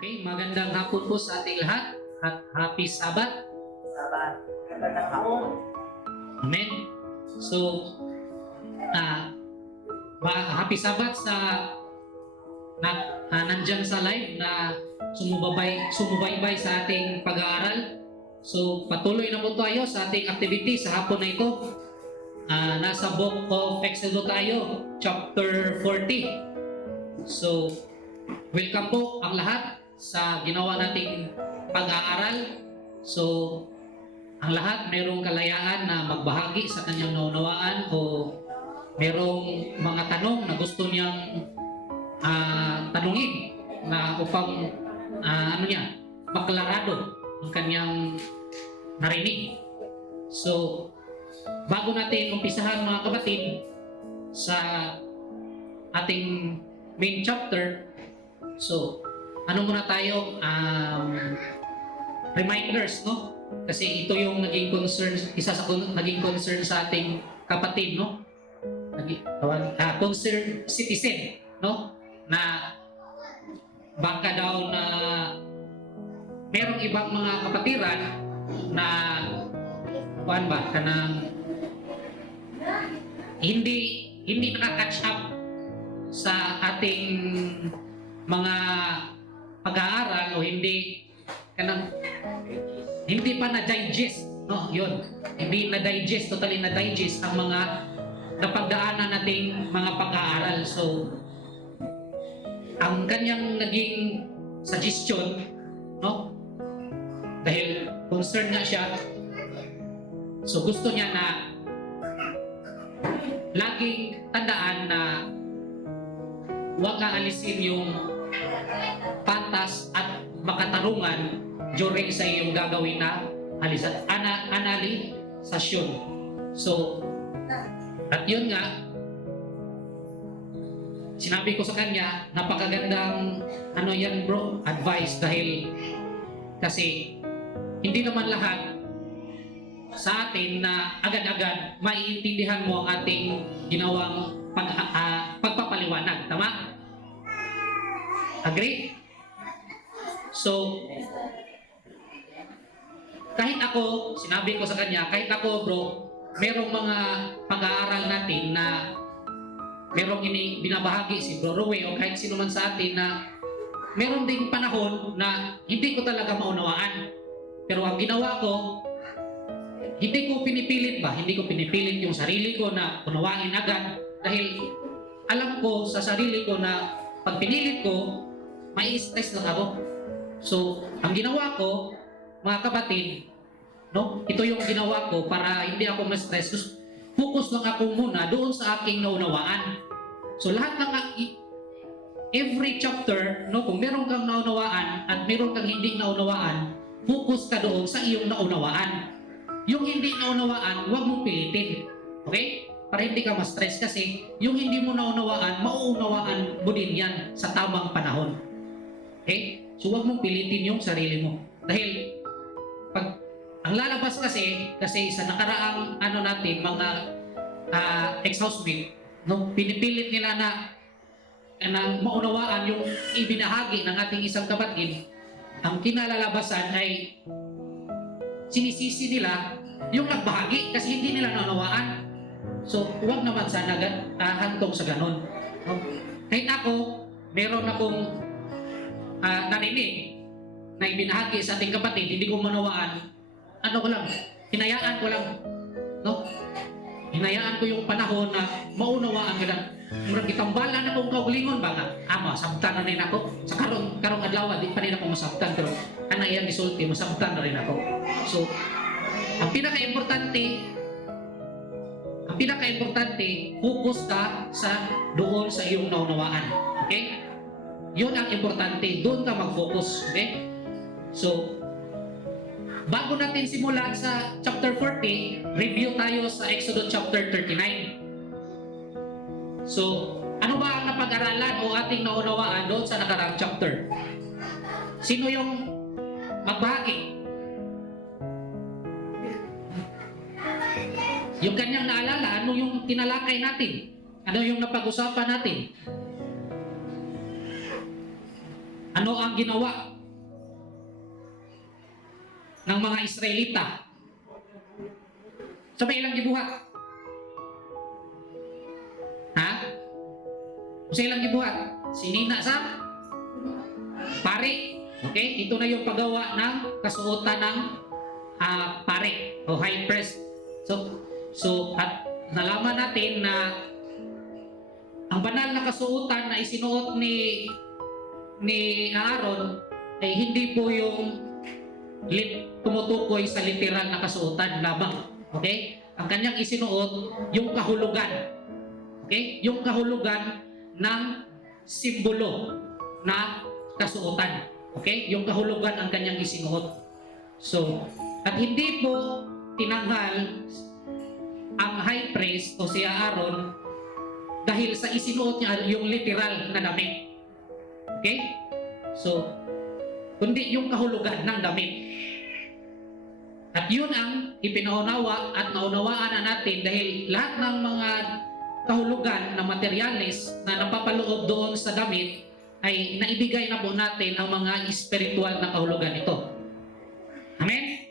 Okay, magandang hapon po sa ating lahat at happy Sabbath. Sabat. Magandang hapon. Amen. So, happy Sabbath sa nandyan sa live na sumubaybay sa ating pag-aaral. So, patuloy na po tayo sa ating activity sa hapon na ito. Nasa book of Exodus tayo, chapter 40. So, welcome po ang lahat sa ginawa nating pag-aaral. So, ang lahat mayroong kalayaan na magbahagi sa kanyang naunawaan o mayroong mga tanong na gusto niyang tanungin na upang maklarado ang kanyang narinig. So, bago natin umpisahan mga kapatid sa ating main chapter, so ano muna tayo, reminders, no? Kasi ito yung naging concern, isa sa naging concern sa ating kapatid, no? Concerned citizen, no? Na baka daw na merong ibang mga kapatiran na kanang hindi naka-catch up sa ating mga pag-aaral o hindi pa na-digest, no? Yun. Hindi na-digest, totally na-digest ang mga napagdaanan nating mga pag-aaral. So, ang kanyang naging suggestion, no? Dahil concerned nga siya, so gusto niya na laging tandaan na huwag aalisin yung patas at makatarungan during sa iyong gagawin na analisasyon. So, at yun nga, sinabi ko sa kanya, napakagandang yan bro, advice, dahil kasi hindi naman lahat sa atin na agad-agad maiintindihan mo ang ating ginawang pagpapaliwanag. Tama? Agree? So, kahit ako, sinabi ko sa kanya, kahit ako bro, merong mga pag-aaral natin na merong binabahagi si Bro Rowe o kahit sino man sa atin na meron ding panahon na hindi ko talaga maunawaan. Pero ang ginawa ko, hindi ko pinipilit yung sarili ko na unawain agad, dahil alam ko sa sarili ko na pag pinilit ko, may stress lang ako. So, ang ginawa ko, mga kapatid, no? Ito yung ginawa ko para hindi ako ma-stress. Focus lang ako muna doon sa aking naunawaan. So, lahat ng every chapter, no, kung meron kang naunawaan at meron kang hindi naunawaan, focus ka doon sa iyong naunawaan. Yung hindi naunawaan, huwag mong pilitin. Okay? Para hindi ka ma-stress, kasi yung hindi mo naunawaan, mauunawaan mo din yan sa tamang panahon. Okay? So, huwag mong pilitin yung sarili mo. Dahil, pag ang lalabas kasi sa nakaraang natin, mga ex-housemate, no, pinipilit nila na maunawaan yung ibinahagi ng ating isang kapatid, ang kinalalabasan ay sinisisi nila yung nagbahagi kasi hindi nila naunawaan. So, huwag naman sana hantong sa ganun. No? Kahit ako, meron akong narinig na ibinahagi sa ating kapatid, hindi ko manawaan, hinayaan ko lang, no? Hinayaan ko yung panahon na maunawaan ko lang. Murag itambalan na kong kaulingon ba nga, masabtan na rin ako. Sa karong adlaw, di pa rin ako masabtan, pero iyang isulti, masabtan na rin ako. So, ang pinaka-importante, focus ka doon sa iyong naunawaan. Okay? Yun ang importante, doon ka mag-focus. Okay? So, bago natin simulan sa chapter 40, review tayo sa Exodus chapter 39. So, ano ba ang napag-aralan o ating naunawaan doon sa nakaraang chapter? Sino yung magbahagi? Yung kanyang naalala, ano yung tinalakay natin? Ano yung napag-usapan natin? Ano ang ginawa ng mga Israelita? Sa may ilang gibuhat? Ha? Sa ilang gibuhat? Sinina sa pare. Okay? Ito na yung paggawa ng kasuotan ng pare o high priest. So at nalaman natin na ang banal na kasuotan na isinuot ni Aaron ay hindi po yung tumutukoy sa literal na kasuotan lamang. Okay? Ang kanyang isinuot yung kahulugan. Okay? Yung kahulugan ng simbolo na kasuotan. Okay? Yung kahulugan ang kanyang isinuot. So, at hindi po tinanghal ang high priest o si Aaron dahil sa isinuot niya yung literal na damit. Okay? So, kundi yung kahulugan ng damit. At yun ang ipinaunawa at naunawaan na natin dahil lahat ng mga kahulugan na materyales na napapaloob doon sa damit ay naibigay na po natin ang mga espiritual na kahulugan ito. Amen?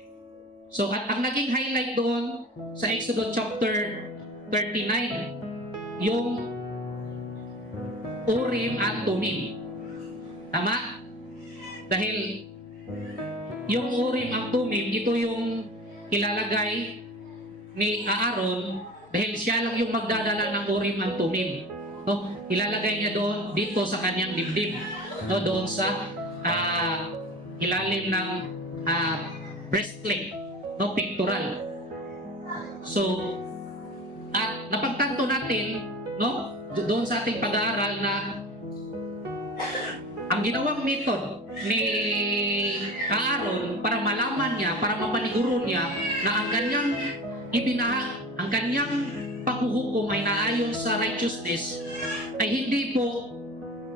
So, at ang naging highlight doon sa Exodus chapter 39, yung Urim at Tumim. Tama? Dahil yung Urim at Tumim, ito yung ilalagay ni Aaron dahil siya lang yung magdadala ng Urim at Tumim. No? Ilalagay niya doon dito sa kanyang dibdib. No? Doon sa ilalim ng breastplate, no, pictorial. So, at napagtanto natin, no, doon sa ating pag-aaral na ang ginawang method ni Aaron para malaman niya, para mapaniguro niya na ang kanyang ang kanyang paghuhukom ay naayon sa righteousness ay hindi po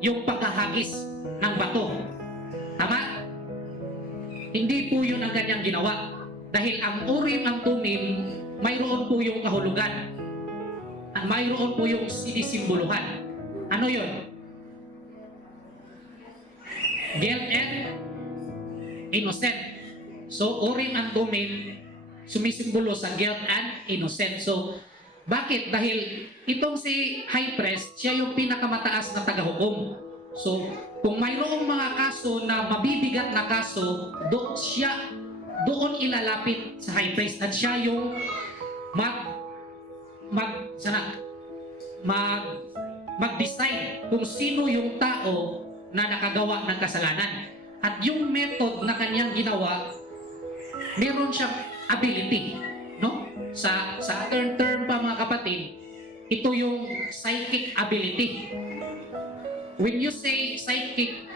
yung pagkahagis ng bato. Tama? Hindi po yun ang kanyang ginawa. Dahil ang Urim at Tumim, mayroon po yung kahulugan. At mayroon po yung sinisimboluhan. Ano yun? Guilt and innocent. So, Urim at Tumim, sumisimbolo sa guilt and innocent. So, bakit? Dahil itong si high priest, siya yung pinakamataas na tagahukom. So, kung mayroong mga kaso na mabibigat na kaso, doon ilalapit sa high priest at siya yung mag-decide kung sino yung tao na nakagawa ng kasalanan. At yung method na kanyang ginawa, meron siyang ability, no? Sa other term pa mga kapatid, ito yung psychic ability. When you say psychic,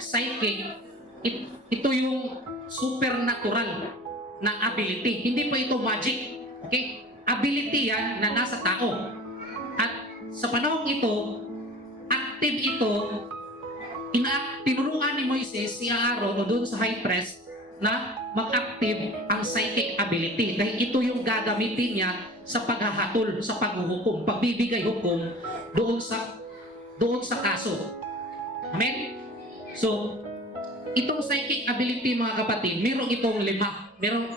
ito yung supernatural na ability. Hindi pa ito magic. Okay? Ability yan na nasa tao. At sa panahong ito, active ito, tinuruan ni Moises si Aaron o doon sa high priest na mag-active ang psychic ability. Dahil ito yung gagamitin niya sa paghahatol, sa paghuhukom, pagbibigay hukom doon sa kaso. Amen? So, itong psychic ability mga kapatid, meron itong 5.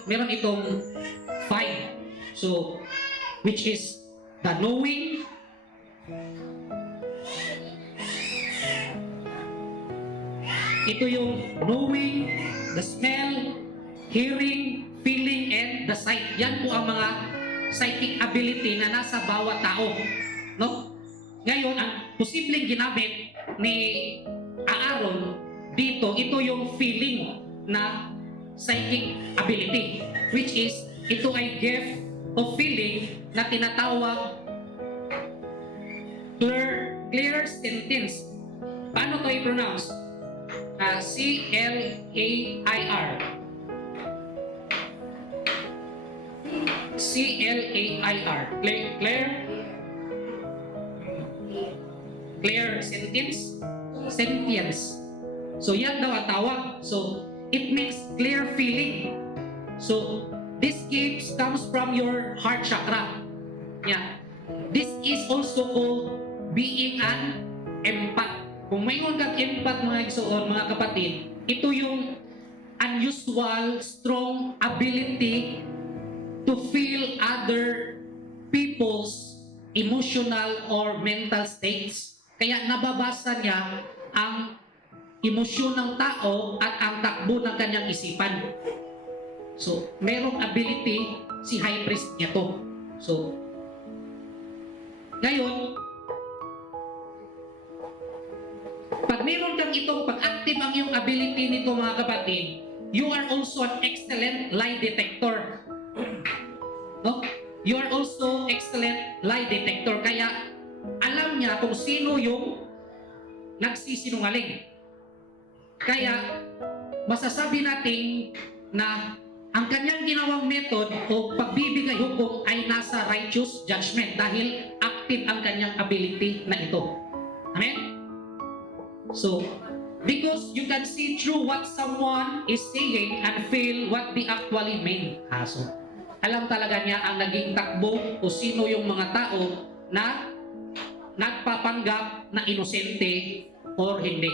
Meron itong 5. So, which is the knowing, ito yung knowing, the smell, hearing, feeling, and the sight. Yan po ang mga psychic ability na nasa bawat tao. No? Ngayon, ang posibleng ginamit ni Aaron dito, ito yung feeling na psychic ability, which is, ito ay gift of feeling na tinatawag clear sentence. Paano to i-pronounce? C-L-A-I-R. C-L-A-I-R. Clear sentence. So yan daw ang tawag. So it means clear feeling. So this gift comes from your heart chakra. Yeah. This is also called being an empath. Kung mayroon kang empath mga igsoon, mga kapatid, ito yung unusual, strong ability to feel other people's emotional or mental states. Kaya nababasa niya ang emosyon ng tao at ang takbo ng kanyang isipan. So, merong ability si high priest niya to. So, ngayon, pag meron kang itong pag-active ang iyong ability nito mga kapatid, you are also an excellent lie detector. No? You are also excellent lie detector. Kaya alam niya kung sino yung nagsisinungaling. Kaya masasabi natin na ang kanyang ginawang method o pagbibigay hukom ay nasa righteous judgment dahil active ang kanyang ability na ito. Amen? So, because you can see through what someone is saying and feel what they actually mean. So, alam talaga niya ang naging takbo o sino yung mga tao na nagpapanggap na inosente or hindi.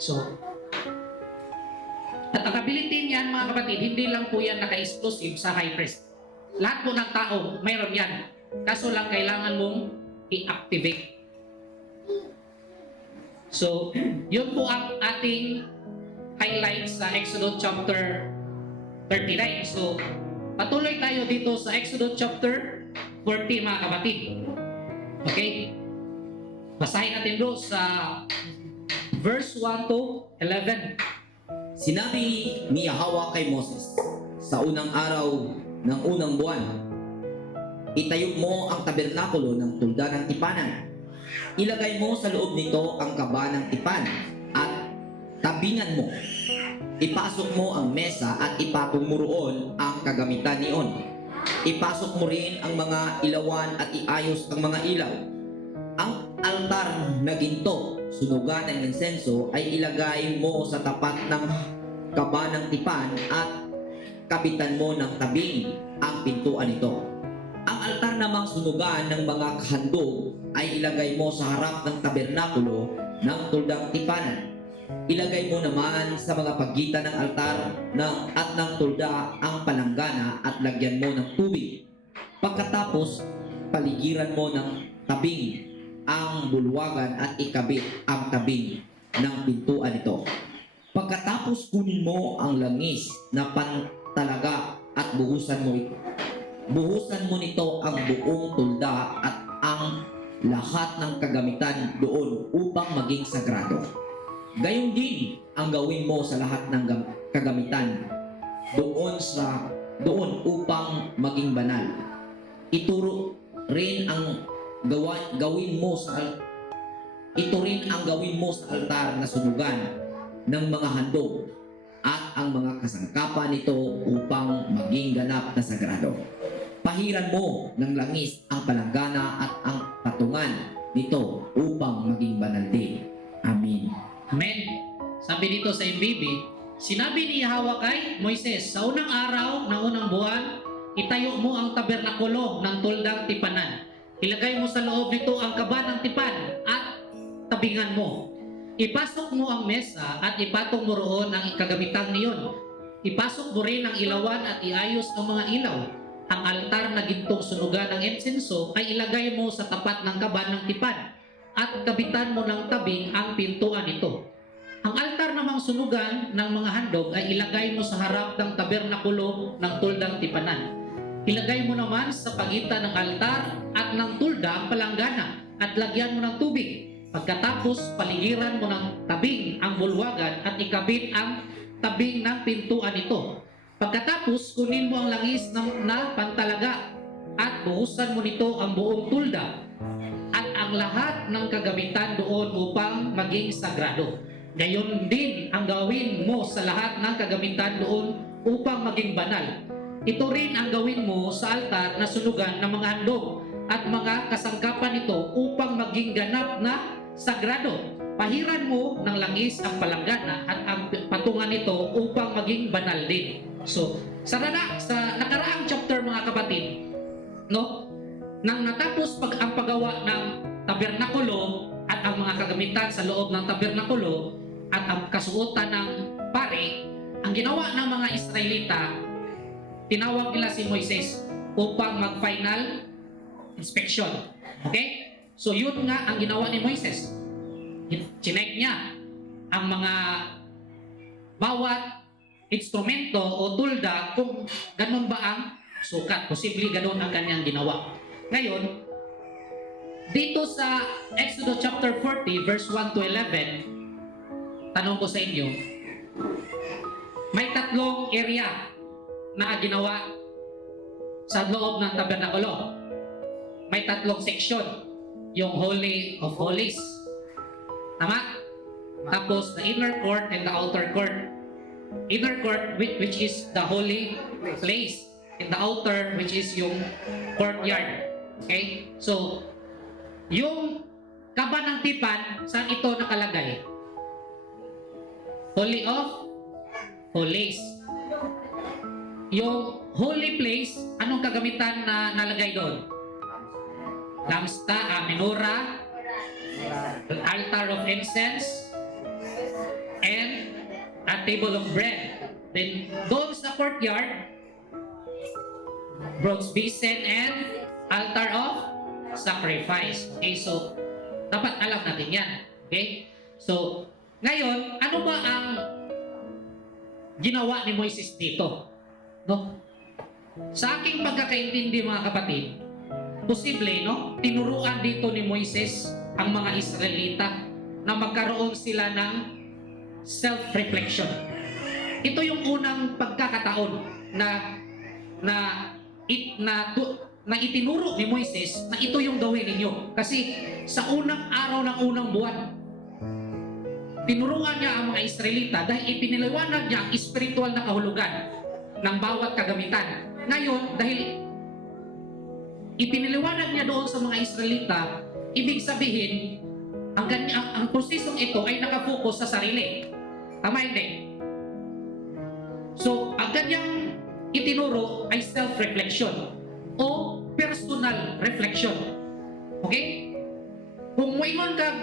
So, at ang ability niyan mga kapatid, hindi lang po yan naka-exclusive sa high priest. Lahat po ng tao, mayroon yan. Kaso lang kailangan mong i-activate. So, yun po ang ating highlights sa Exodus chapter 39. So, patuloy tayo dito sa Exodus chapter 40 mga kapatid. Okay? Basahin natin doon sa verse 1 to 11. Sinabi ni Yahweh kay Moses sa unang araw ng unang buwan, itayo mo ang tabernakulo ng tulda ng tipanan. Ilagay mo sa loob nito ang kaba ng tipan at tabingan mo. Ipasok mo ang mesa at ipatong mo roon ang kagamitan niyon. Ipasok mo rin ang mga ilawan at iayos ang mga ilaw. Ang altar na ginto, sunugan ng insenso ay ilagay mo sa tapat ng kaba ng tipan at kabitan mo ng tabing ang pintuan nito. Ang altar namang sunugan ng mga handog ay ilagay mo sa harap ng tabernakulo ng tuldang tipanan. Ilagay mo naman sa mga pagitan ng altar at ng tulda ang palanggana at lagyan mo ng tubig. Pagkatapos, paligiran mo ng tabing ang bulwagan at ikabit ang tabing ng pintuan nito. Pagkatapos kunin mo ang langis na pantalaga at buhusan mo nito ang buong tulda at ang lahat ng kagamitan doon upang maging sagrado. Gayon din ang gawin mo sa lahat ng kagamitan doon upang maging banal. Ito rin ang gawin mo sa altar na sunugan ng mga handog at ang mga kasangkapan nito upang maging ganap na sagrado. Pahiran mo ng langis ang palanggana at ang patungan nito upang maging banal din. Amen. Amen. Sabi dito sa MBB, sinabi ni Yahweh kay Moises, sa unang araw ng unang buwan, itayo mo ang tabernakulo ng tuldang tipanan. Ilagay mo sa loob nito ang kaba ng tipan at tabingan mo. Ipasok mo ang mesa at ipatong mo roon ang kagamitan niyon. Ipasok mo rin ang ilawan at iayos ang mga ilaw. Ang altar na gintong sunugan ng insenso ay ilagay mo sa tapat ng kaba ng tipan at kabitan mo ng tabing ang pintuan nito. Ang altar namang sunugan ng mga handog ay ilagay mo sa harap ng tabernakulo ng tuldang tipanan. Ilagay mo naman sa pagitan ng altar at ng tulda ang palanggana at lagyan mo ng tubig. Pagkatapos, paligiran mo ng tabing ang bulwagan at ikabit ang tabing ng pintuan nito. Pagkatapos, kunin mo ang langis na pantalaga at buhusan mo nito ang buong tulda at ang lahat ng kagamitan doon upang maging sagrado. Gayon din ang gawin mo sa lahat ng kagamitan doon upang maging banal. Ito rin ang gawin mo sa altar na sunugan ng mga handog at mga kasangkapan nito upang maging ganap na sagrado. Pahiran mo ng langis ang palanggana at ang patungan nito upang maging banal din. So, sa nakaraang chapter mga kapatid, no? Nang natapos ang paggawa ng tabernakulo at ang mga kagamitan sa loob ng tabernakulo at ang kasuotan ng pari, ang ginawa ng mga Israelita, tinawag nila si Moises upang mag-final inspection. Okay? So yun nga ang ginawa ni Moises. Chinek niya ang mga bawat instrumento o tulda kung ganun ba ang sukat. Posible ganun ang kanyang ginawa. Ngayon, dito sa Exodus chapter 40 verse 1 to 11, tanong ko sa inyo, may tatlong area na ginawa sa loob ng tabernakulo. May tatlong section. Yung Holy of Holies. Tama? Tapos the inner court and the outer court. Inner court which is the holy place. And the outer which is yung courtyard. Okay? So, yung kaba ng tipan, saan ito nakalagay? Holy of Holies. Yung holy place, anong kagamitan na nalagay doon? Lampsta, menorah, altar of incense, and a table of bread. Then, doon sa courtyard, bronze basin and altar of sacrifice. Okay, so, dapat alam natin yan. Okay? So, ngayon, ano ba ang ginawa ni Moises dito? No? Sa aking pagkakaintindi, mga kapatid, posible, no? Tinuruan dito ni Moises ang mga Israelita na magkaroon sila ng self-reflection. Ito yung unang pagkakataon na itinuro ni Moises na ito yung gawin ninyo. Kasi sa unang araw ng unang buwan, tinuruan niya ang mga Israelita dahil ipiniliwanag niya ang espiritual na kahulugan ng bawat kagamitan. Ngayon, dahil ipiniliwanag niya doon sa mga Israelita, ibig sabihin, ang prosesong ito ay nakafocus sa sarili. Tama hindi? So, ang kanyang itinuro ay self-reflection o personal reflection. Okay? Kung mayroon kang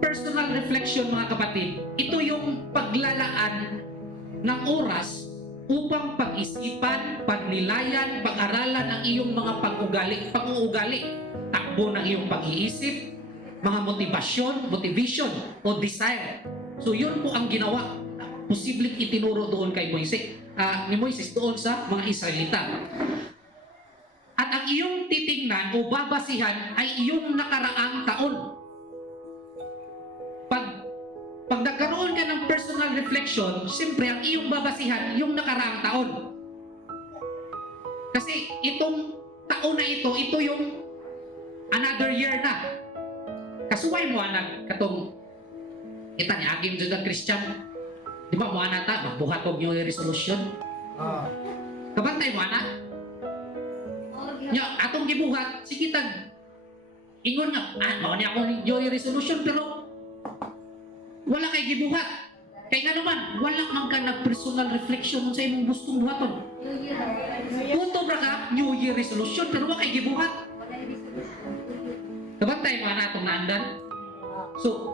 personal reflection, mga kapatid, ito yung paglalaan ng oras upang pag-isipan, pagnilayan, pag-aralan ang iyong mga pag-uugali, takbo ng iyong pag-iisip, mga motivation o desire. So yun po ang ginawa. Posibleng itinuro doon kay Moises, ni Moises doon sa mga Israelita. At ang iyong titingnan o babasihan ay iyong nakaraang taon. Pag nagkaroon ka ng personal reflection, siyempre ang iyong babasihan yung nakaraang taon. Kasi itong taon na ito yung another year na. Kasuway mo anak katong kita ni agim jud ang Christian. Di ba mo anak ta magbuhat og New Year resolution? Kabantay mo anak? Nya atong gibuhat sige tag ingon nga mao ni ako New Year resolution pero wala kay gibuhat. Kay nga naman, wala man ka nag-personal reflection sa imong gustong buhaton. Punto ra ka, New Year resolution, pero wala kay gibuhat. Kabantay mo na itong naandan. So,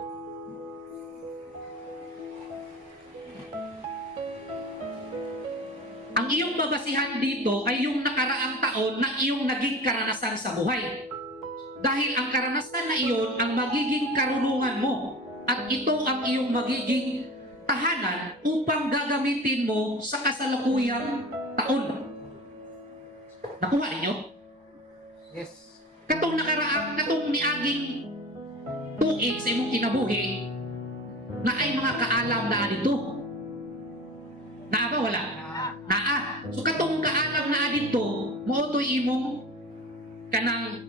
ang iyong babasihan dito ay yung nakaraang taon na iyong naging karanasan sa buhay. Dahil ang karanasan na iyon ang magiging karunungan mo. At ito ang iyong magiging tahanan upang gagamitin mo sa kasalukuyang taon. Nakuha ninyo? Yes. Katong niaging tuig sa imong kinabuhi na ay mga kaalam na dito. Naa ba wala? Naa. So katong kaalam na dito, mo to'y imong kanang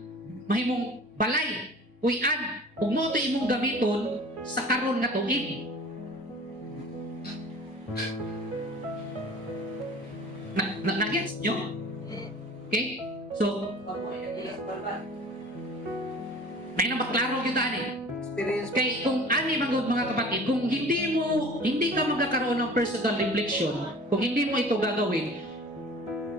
mahimong balay, uyan, kung mo to'y imong gamiton sa karon nga tuig. Na-gets nyo? Okay? So, may nabaklaro kita ani. Experience. Kay kung ani mga kapatid, kung hindi ka magkakaroon ng personal reflection, kung hindi mo ito gagawin,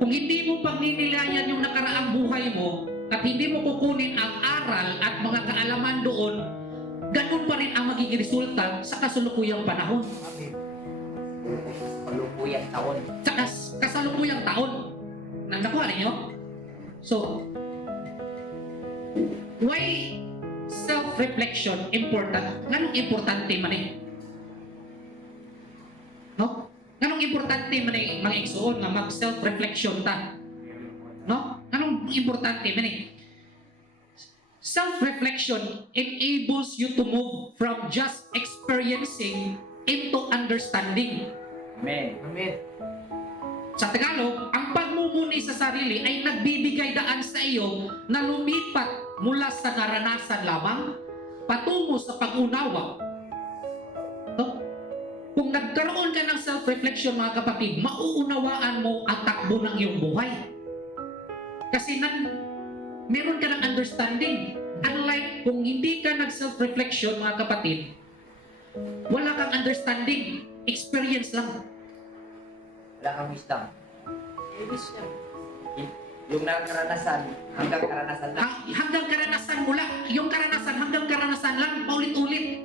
kung hindi mo pagninilayan yung nakaraang buhay mo, at hindi mo kukunin ang aral at mga kaalaman doon, ganun pa rin ang magiging resulta sa kasalukuyang panahon. Amen. Palupuyang taon. Sa kasalukuyang taon. Nakuha ninyo? So, why self-reflection important? Ganong importante man eh? No? Ganong importante man eh, mga igsuon nga mag-self-reflection ta? No? Ganong importante man eh? Self-reflection enables you to move from just experiencing into understanding. Amen. Amen. Sa Tagalog, ang pagmumuni sa sarili ay nagbibigay daan sa iyo na lumipat mula sa naranasan lamang patungo sa pag-unawa. No? Kung nagkaroon ka ng self-reflection, mga kapatid, mauunawaan mo ang takbo ng iyong buhay. Kasi meron ka ng understanding. Unlike kung hindi ka nag-self-reflection, mga kapatid, wala kang understanding, experience lang. Wala kang wisdom. Yung nakaranasan, hanggang karanasan lang. Hanggang karanasan mula, yung karanasan hanggang karanasan lang, paulit-ulit.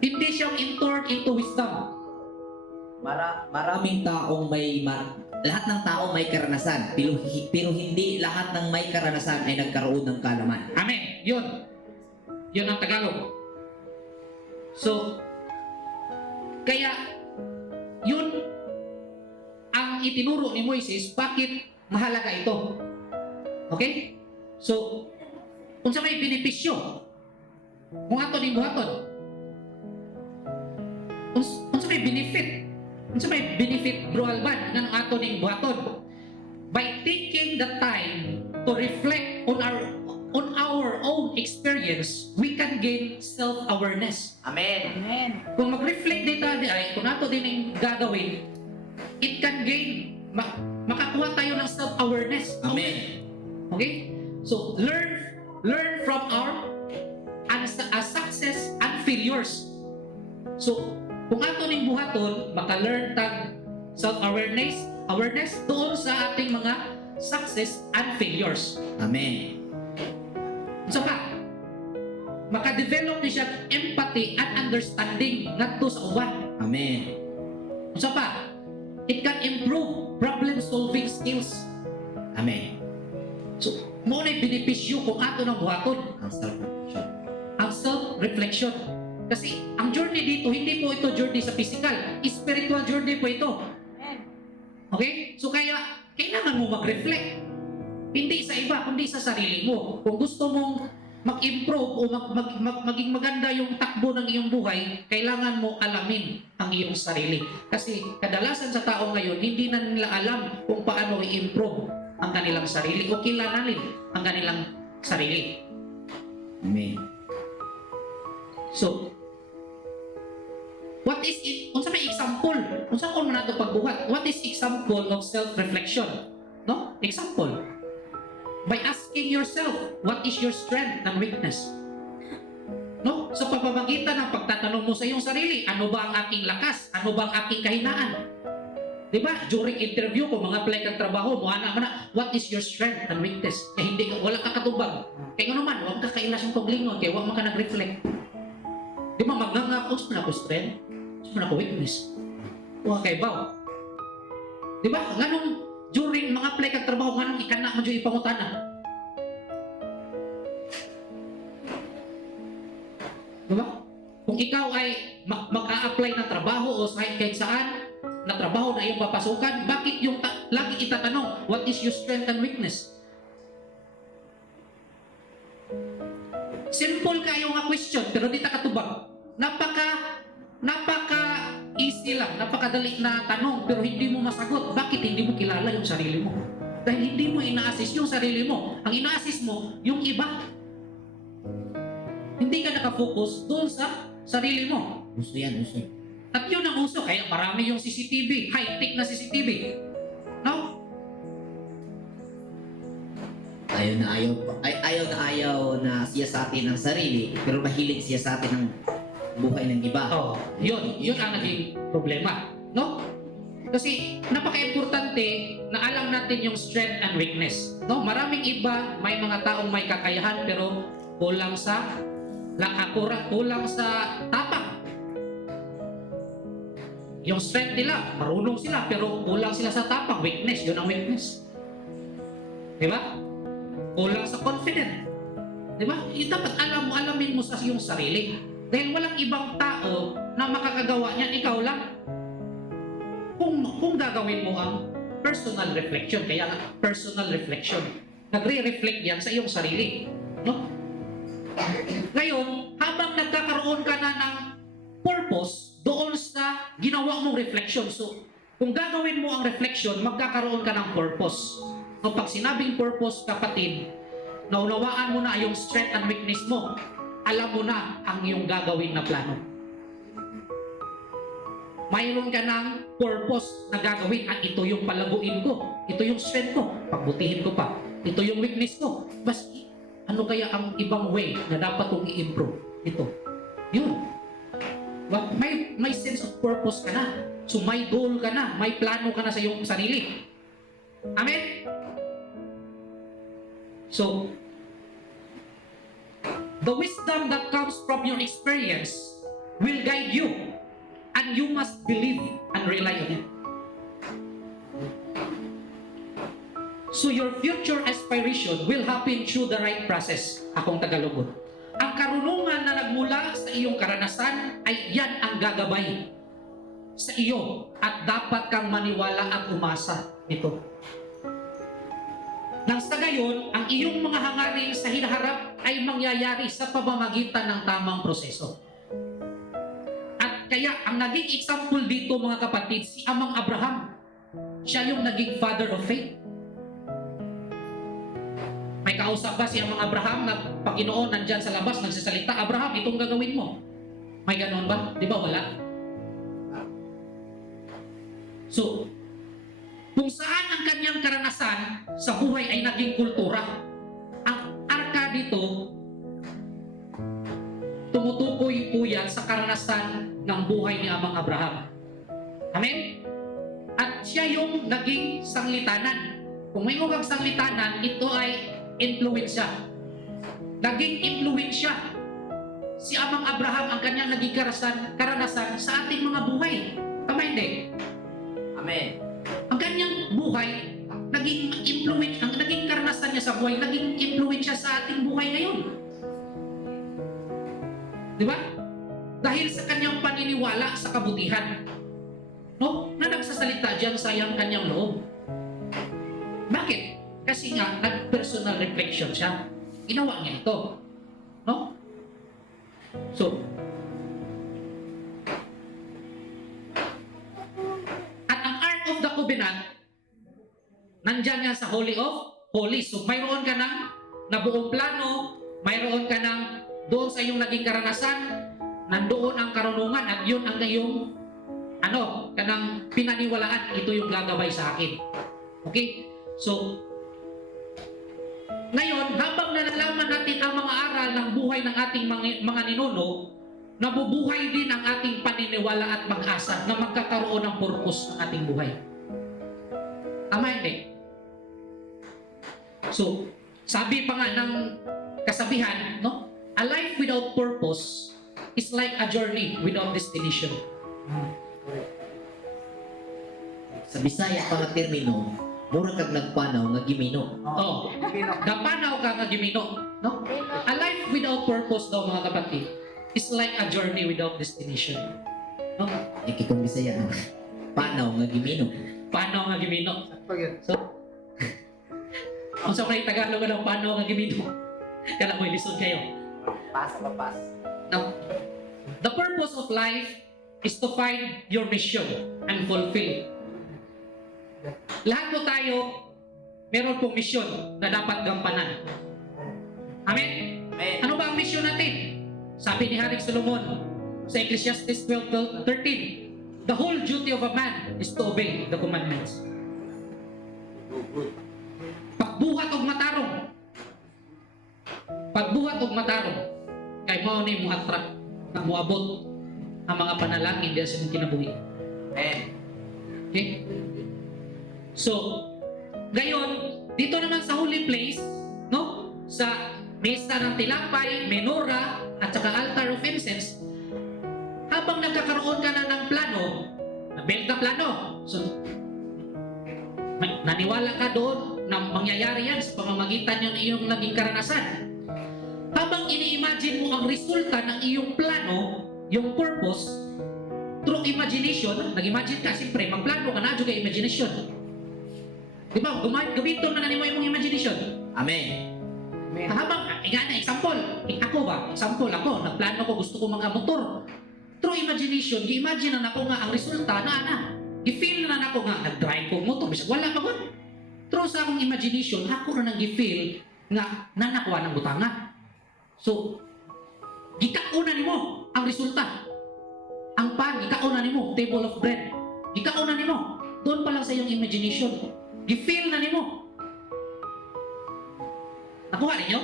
Hindi siya entered into wisdom. Maraming taong lahat ng tao may karanasan, pero hindi lahat ng may karanasan ay nagkaroon ng kaalaman. Amen. Yun ang Tagalog. So, kaya, yun ang itinuro ni Moises, bakit mahalaga ito. Okay? So, kung sa may benepisyo, buhaton yung buhaton. Kung sa may benefit, Bro Alban, ng ato ning buhaton. By taking the time to reflect on our own experience, we can gain self-awareness. Amen. Kung mag-reflect dito ay, kung ato din yung gagawin, it can gain, makakuha tayo ng self-awareness. Amen. Okay? So, learn from our success and failures. So, kung ato ning buhaton, maka-learn tag self-awareness doon sa ating mga success and failures. Amen. So pa, maka-develop ni siya empathy and understanding ngadto sa uban. Amen. So pa, it can improve problem-solving skills. Amen. So, mo na'y benepisyo kung ato ng buhaton. Ang self-reflection. Ang self-reflection. Kasi ang journey dito, hindi po ito journey sa physical. Spiritual journey po ito. Okay? So kaya, kailangan mo mag-reflect. Hindi sa iba, kundi sa sarili mo. Kung gusto mong mag-improve o maging maganda yung takbo ng iyong buhay, kailangan mo alamin ang iyong sarili. Kasi kadalasan sa tao ngayon, hindi na nila alam kung paano i-improve ang kanilang sarili o kilalanin ang kanilang sarili. Amen. So, what is it? Unsa may example? Unsa ko man nato pagbuhat? What is example of self-reflection? No? Example. By asking yourself, what is your strength and weakness? No? Sa pamamagitan ng pagtatanong mo sa iyong sarili, ano ba ang aking lakas? Ano ba ang aking kahinaan? Di ba? During interview ko, mga apply kang trabaho, muhana mo na, what is your strength and weakness? Wala ka katubag. Kaya nga naman, huwag ka kailas yung paglingon, kaya huwag ka nag-reflect. Di ba, magnangako sa ako strength, sa ako weakness. Huwag kay baw. Di ba? Ganun, during mga apply kang trabaho, ganun ikana mo dyan ipangutana. Di ba? Kung ikaw ay mag-a-apply ng trabaho o kahit saan, na trabaho na iyong papasukan, bakit yung lagi itatanong, what is your strength and weakness? Simple kayo nga question, pero di ta katubag. Napaka easy lang, napakadali na tanong, pero hindi mo masagot. Bakit hindi mo kilala yung sarili mo? Dahil hindi mo ina-assist yung sarili mo. Ang ina-assist mo, yung iba. Hindi ka nakafocus doon sa sarili mo. Uso yan, uso. At yun ang uso, kaya marami yung CCTV, high-tech na CCTV. No? Ayaw na siya sa atin ang sarili, pero mahilig siya sa atin ang buhay ng iba. Oh, yun ang naging problema. No? Kasi napaka-importante na alam natin yung strength and weakness. No? Maraming iba, may mga taong may kakayahan pero kulang sa kulang sa tapang. Yung strength nila, marunong sila, pero kulang sila sa tapang. Weakness, yun ang weakness. Di ba? Kulang sa confident. Di ba? Dapat alamin mo sa iyong sarili. Dahil walang ibang tao na makakagawa niyan, ikaw lang. Kung gagawin mo ang personal reflection, kaya nga, personal reflection, nagre-reflect yan sa iyong sarili. No? Ngayon, habang nagkakaroon ka na ng purpose doon sa ginawa mong reflection, so kung gagawin mo ang reflection, magkakaroon ka ng purpose. No, pag sinabing purpose, kapatid, naunawaan mo na yung strength and weakness mo. Alam mo na ang iyong gagawin na plano. Mayroon ka ng purpose na gagawin. At ito yung palaguin ko. Ito yung strength ko. Pagbutihin ko pa. Ito yung weakness ko. Bas, ano kaya ang ibang way na dapat kong i-improve? Ito. Yun. May sense of purpose ka na. So may goal ka na. May plano ka na sa iyong sarili. Amen? So, the wisdom that comes from your experience will guide you, and you must believe and rely on it. So your future aspiration will happen through the right process. Akong Tagalog. Ang karunungan na nagmula sa iyong karanasan ay yan ang gagabay sa iyo, at dapat kang maniwala at umasa nito. Nang sa gayon, ang iyong mga hangarin sa hinaharap ay mangyayari sa pamamagitan ng tamang proseso. At kaya ang naging example dito, mga kapatid, si Amang Abraham. Siya yung naging father of faith. May kausap ba si Amang Abraham na Panginoon nandyan sa labas, nagsasalita, Abraham, itong gagawin mo? May ganon ba? Di ba wala? So, kung saan ang kanyang karanasan sa buhay ay naging kultura. Ang arka dito, tumutukoy po yan sa karanasan ng buhay ni Amang Abraham. Amen? At siya yung naging sanglitanan. Kung may ugang sanglitanan, ito ay influensya. Naging influensya si Amang Abraham ang kanyang naging karanasan sa ating mga buhay. Tama hindi? Amen. Ang kanyang buhay, naging influence, ang naging karanasan niya sa buhay, naging influensya sa ating buhay ngayon. Di ba? Dahil sa kanyang paniniwala sa kabutihan. No? Na nagsasalita diyan sa kanyang loob. Bakit? Kasi nga, nag-personal reflection siya. Ginawa niya ito. No? So, the covenant, nandyan yan sa Holy of Holies. So, mayroon ka ng nabuong plano, mayroon ka ng doon sa iyong naging karanasan, nandoon ang karunungan, at yun ang iyong kanang pinaniwalaan, ito yung gagabay sa akin. Okay? So, ngayon, habang nalalaman natin ang mga aral ng buhay ng ating mga ninuno, nabubuhay din ang ating paniniwala at mag-asa na magkakaroon ng purpose ng ating buhay. Tama hindi? So, sabi pa nga ng kasabihan, no? A life without purpose is like a journey without destination. Sa Bisaya pa nga termino, mura kag nagpanaw nga gimino. Oh, napanaw ka nga gimino, no? A life without purpose daw, mga kapatid, is like a journey without destination. No? Ikikong Bisaya, panaw nga gimino. Panaw nga gimino. Pag So, ang sa may Tagalog ng panaw nga gimino. Kala mo ilisod kayo. Pasa pa pas. Now, the purpose of life is to find your mission and fulfill it. Lahat po tayo, meron pong mission na dapat gampanan. Amen? Amen. Ano ba ang mission natin? Sabi ni Haring Solomon sa Ecclesiastes 12:13, the whole duty of a man is to obey the commandments. Pagbuhat og matarong. Pagbuhat og matarong. Kay mao ni mo attract na moabot ang mga panalangin diya sa imong kinabuhi. Amen. Okay? So, gayon, dito naman sa holy place, no? Sa mesa ng tilapay, menora, at saka altar of incense, habang nagkakaroon ka na ng plano, na-build na plano, so naniwala ka doon na mangyayari yan sa pamamagitan ng iyong naging karanasan. Habang ini-imagine mo ang resulta ng iyong plano, yung purpose, through imagination, nag-imagine ka, siyempre, magplano ka na, juga imagination. Di ba? Gamiton na mo yung imagination. Amen. Amen. Habang, example, example ako, nagplano ko, gusto ko mga motor. Through imagination, i-imagine na ako nga ang resulta na, i-feel na ako nga, nag-drive ko motor, bisag wala pa ko. Through sa akong imagination, ako na nang i-feel nga, nanakuha ng butanga. So, gikauna nimo ang resulta. Ang pan, gikauna nimo, table of bread. Gikauna nimo, doon pa lang sa iyong imagination. Gi-feel na nimo. Nakuha ninyo?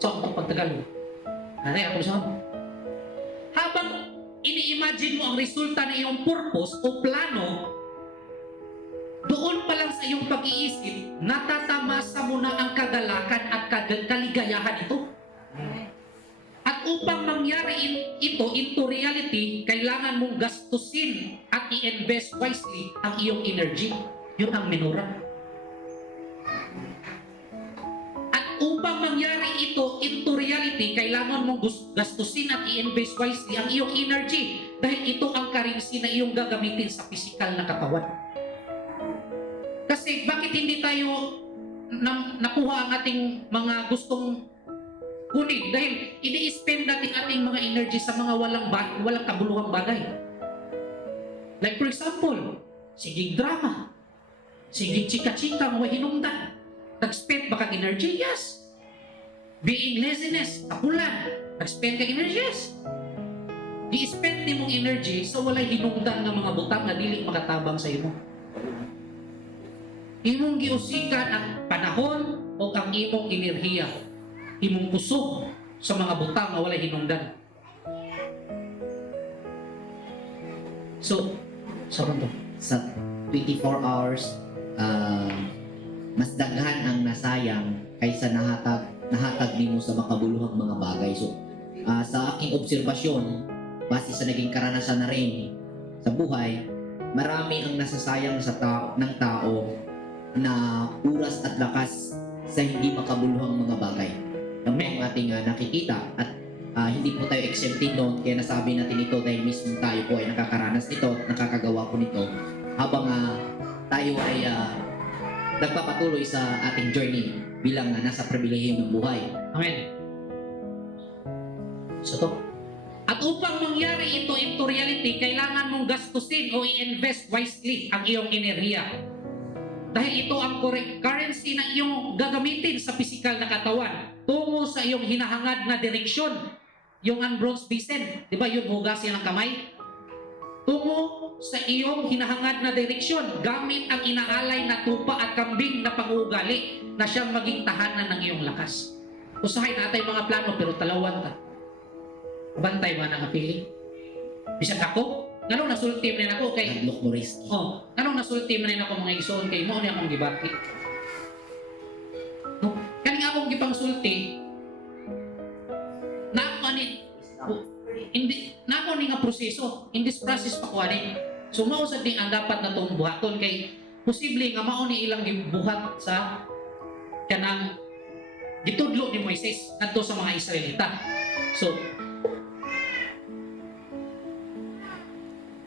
So, ang pagtagal mo. Ano ako sa habang ini-imagine mo ang resulta ng iyong purpose o plano, doon pa lang sa iyong pag-iisip, natatamasa mo na ang kagalakan at kaligayahan ito. At upang mangyari ito into reality, kailangan mong gastusin at i-invest wisely ang iyong energy. Yun ang minura. At upang mangyari ito into reality, kailangan mong gastusin at i-invest wisely ang iyong energy. Dahil ito ang currency na iyong gagamitin sa physical na katawan. Kasi bakit hindi tayo nakuha ang ating mga gustong kunin? Dahil ini-spend natin ating mga energy sa mga walang kabuluhang bagay. Like for example, sigig drama, sigig chika-chika, mga hinungdan. Nag-spend ba kang energy? Yes. Being laziness, kapulan, nag-spend kang energy? Yes. Di-spend ni mong energy sa walay hinungdan ng mga butang na dili makatabang sa imo. Imong giusikan ang panahon o ang imong enerhiya, imong kusog sa mga butang na walay hinungdan. So, saan to? Sa 24 hours, mas daghan ang nasayang kaysa nahatag nimo sa makabuluhang mga bagay. So, sa aking obserbasyon, base sa naging karanasan na rin sa buhay, marami ang nasasayang ng tao na oras at lakas sa hindi makabuluhang mga bagay. Ang ating nakikita at hindi po tayo exempted doon, kaya nasabi natin ito dahil mismo tayo po ay nakakaranas nito at nakakagawa po nito habang tayo ay nagpapatuloy sa ating journey bilang nasa pribilehiyo ng buhay. Amen. So to. At upang mangyari ito into reality, kailangan mong gastusin o i-invest wisely ang iyong enerhiya. Dahil ito ang currency na iyong gagamitin sa physical na katawan tungo sa iyong hinahangad na direksyon. Yung ang bronze basin, di ba yun hugasin ng kamay? Tungo sa iyong hinahangad na direksyon gamit ang inaalay na tupa at kambing na pag-uugali na siyang maging tahanan ng iyong lakas. Usahay natay mga plano pero talawan ta. Bantay ba na kapiling? Bisag ako? Ganong nasulti man ako kay Nag-look mo risky. ganong nasulti man ako mga igsoon kay mo ni akong gibati. No, kani akong gipang sulti. Hindi na ni nga proseso. In this process pa ko ani. So mao sad ang dapat na tong buhaton kay posible nga mao ni ilang gibuhat sa kanang gitudlo ni Moises ngadto sa mga Israelita. So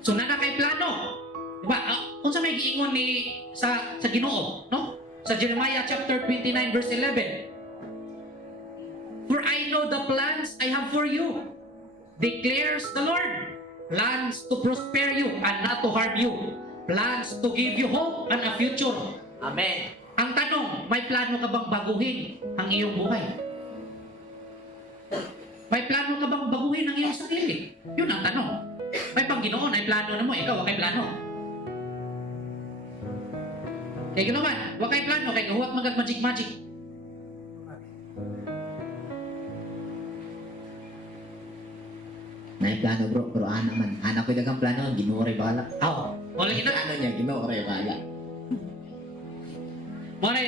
nana kay plano. Diba? Unsa may giingon ni sa Ginoo, no? Sa Jeremiah chapter 29 verse 11. For I know the plans I have for you, declares the Lord. Plans to prosper you and not to harm you. Plans to give you hope and a future. Amen. Ang tanong, may plano ka bang baguhin ang iyong buhay? May plano ka bang baguhin ang iyong sarili? Yun ang tanong. May Panginoon, ay plano na mo, ikaw, wakay plano. Kaya ginawa, wakay plano, kaya huwag mag-magic-magic. May plano bro, pero man. Anak ko dagang plano, ginuoray bala. Wala kita. Ano niya, ginuoray bala. Wala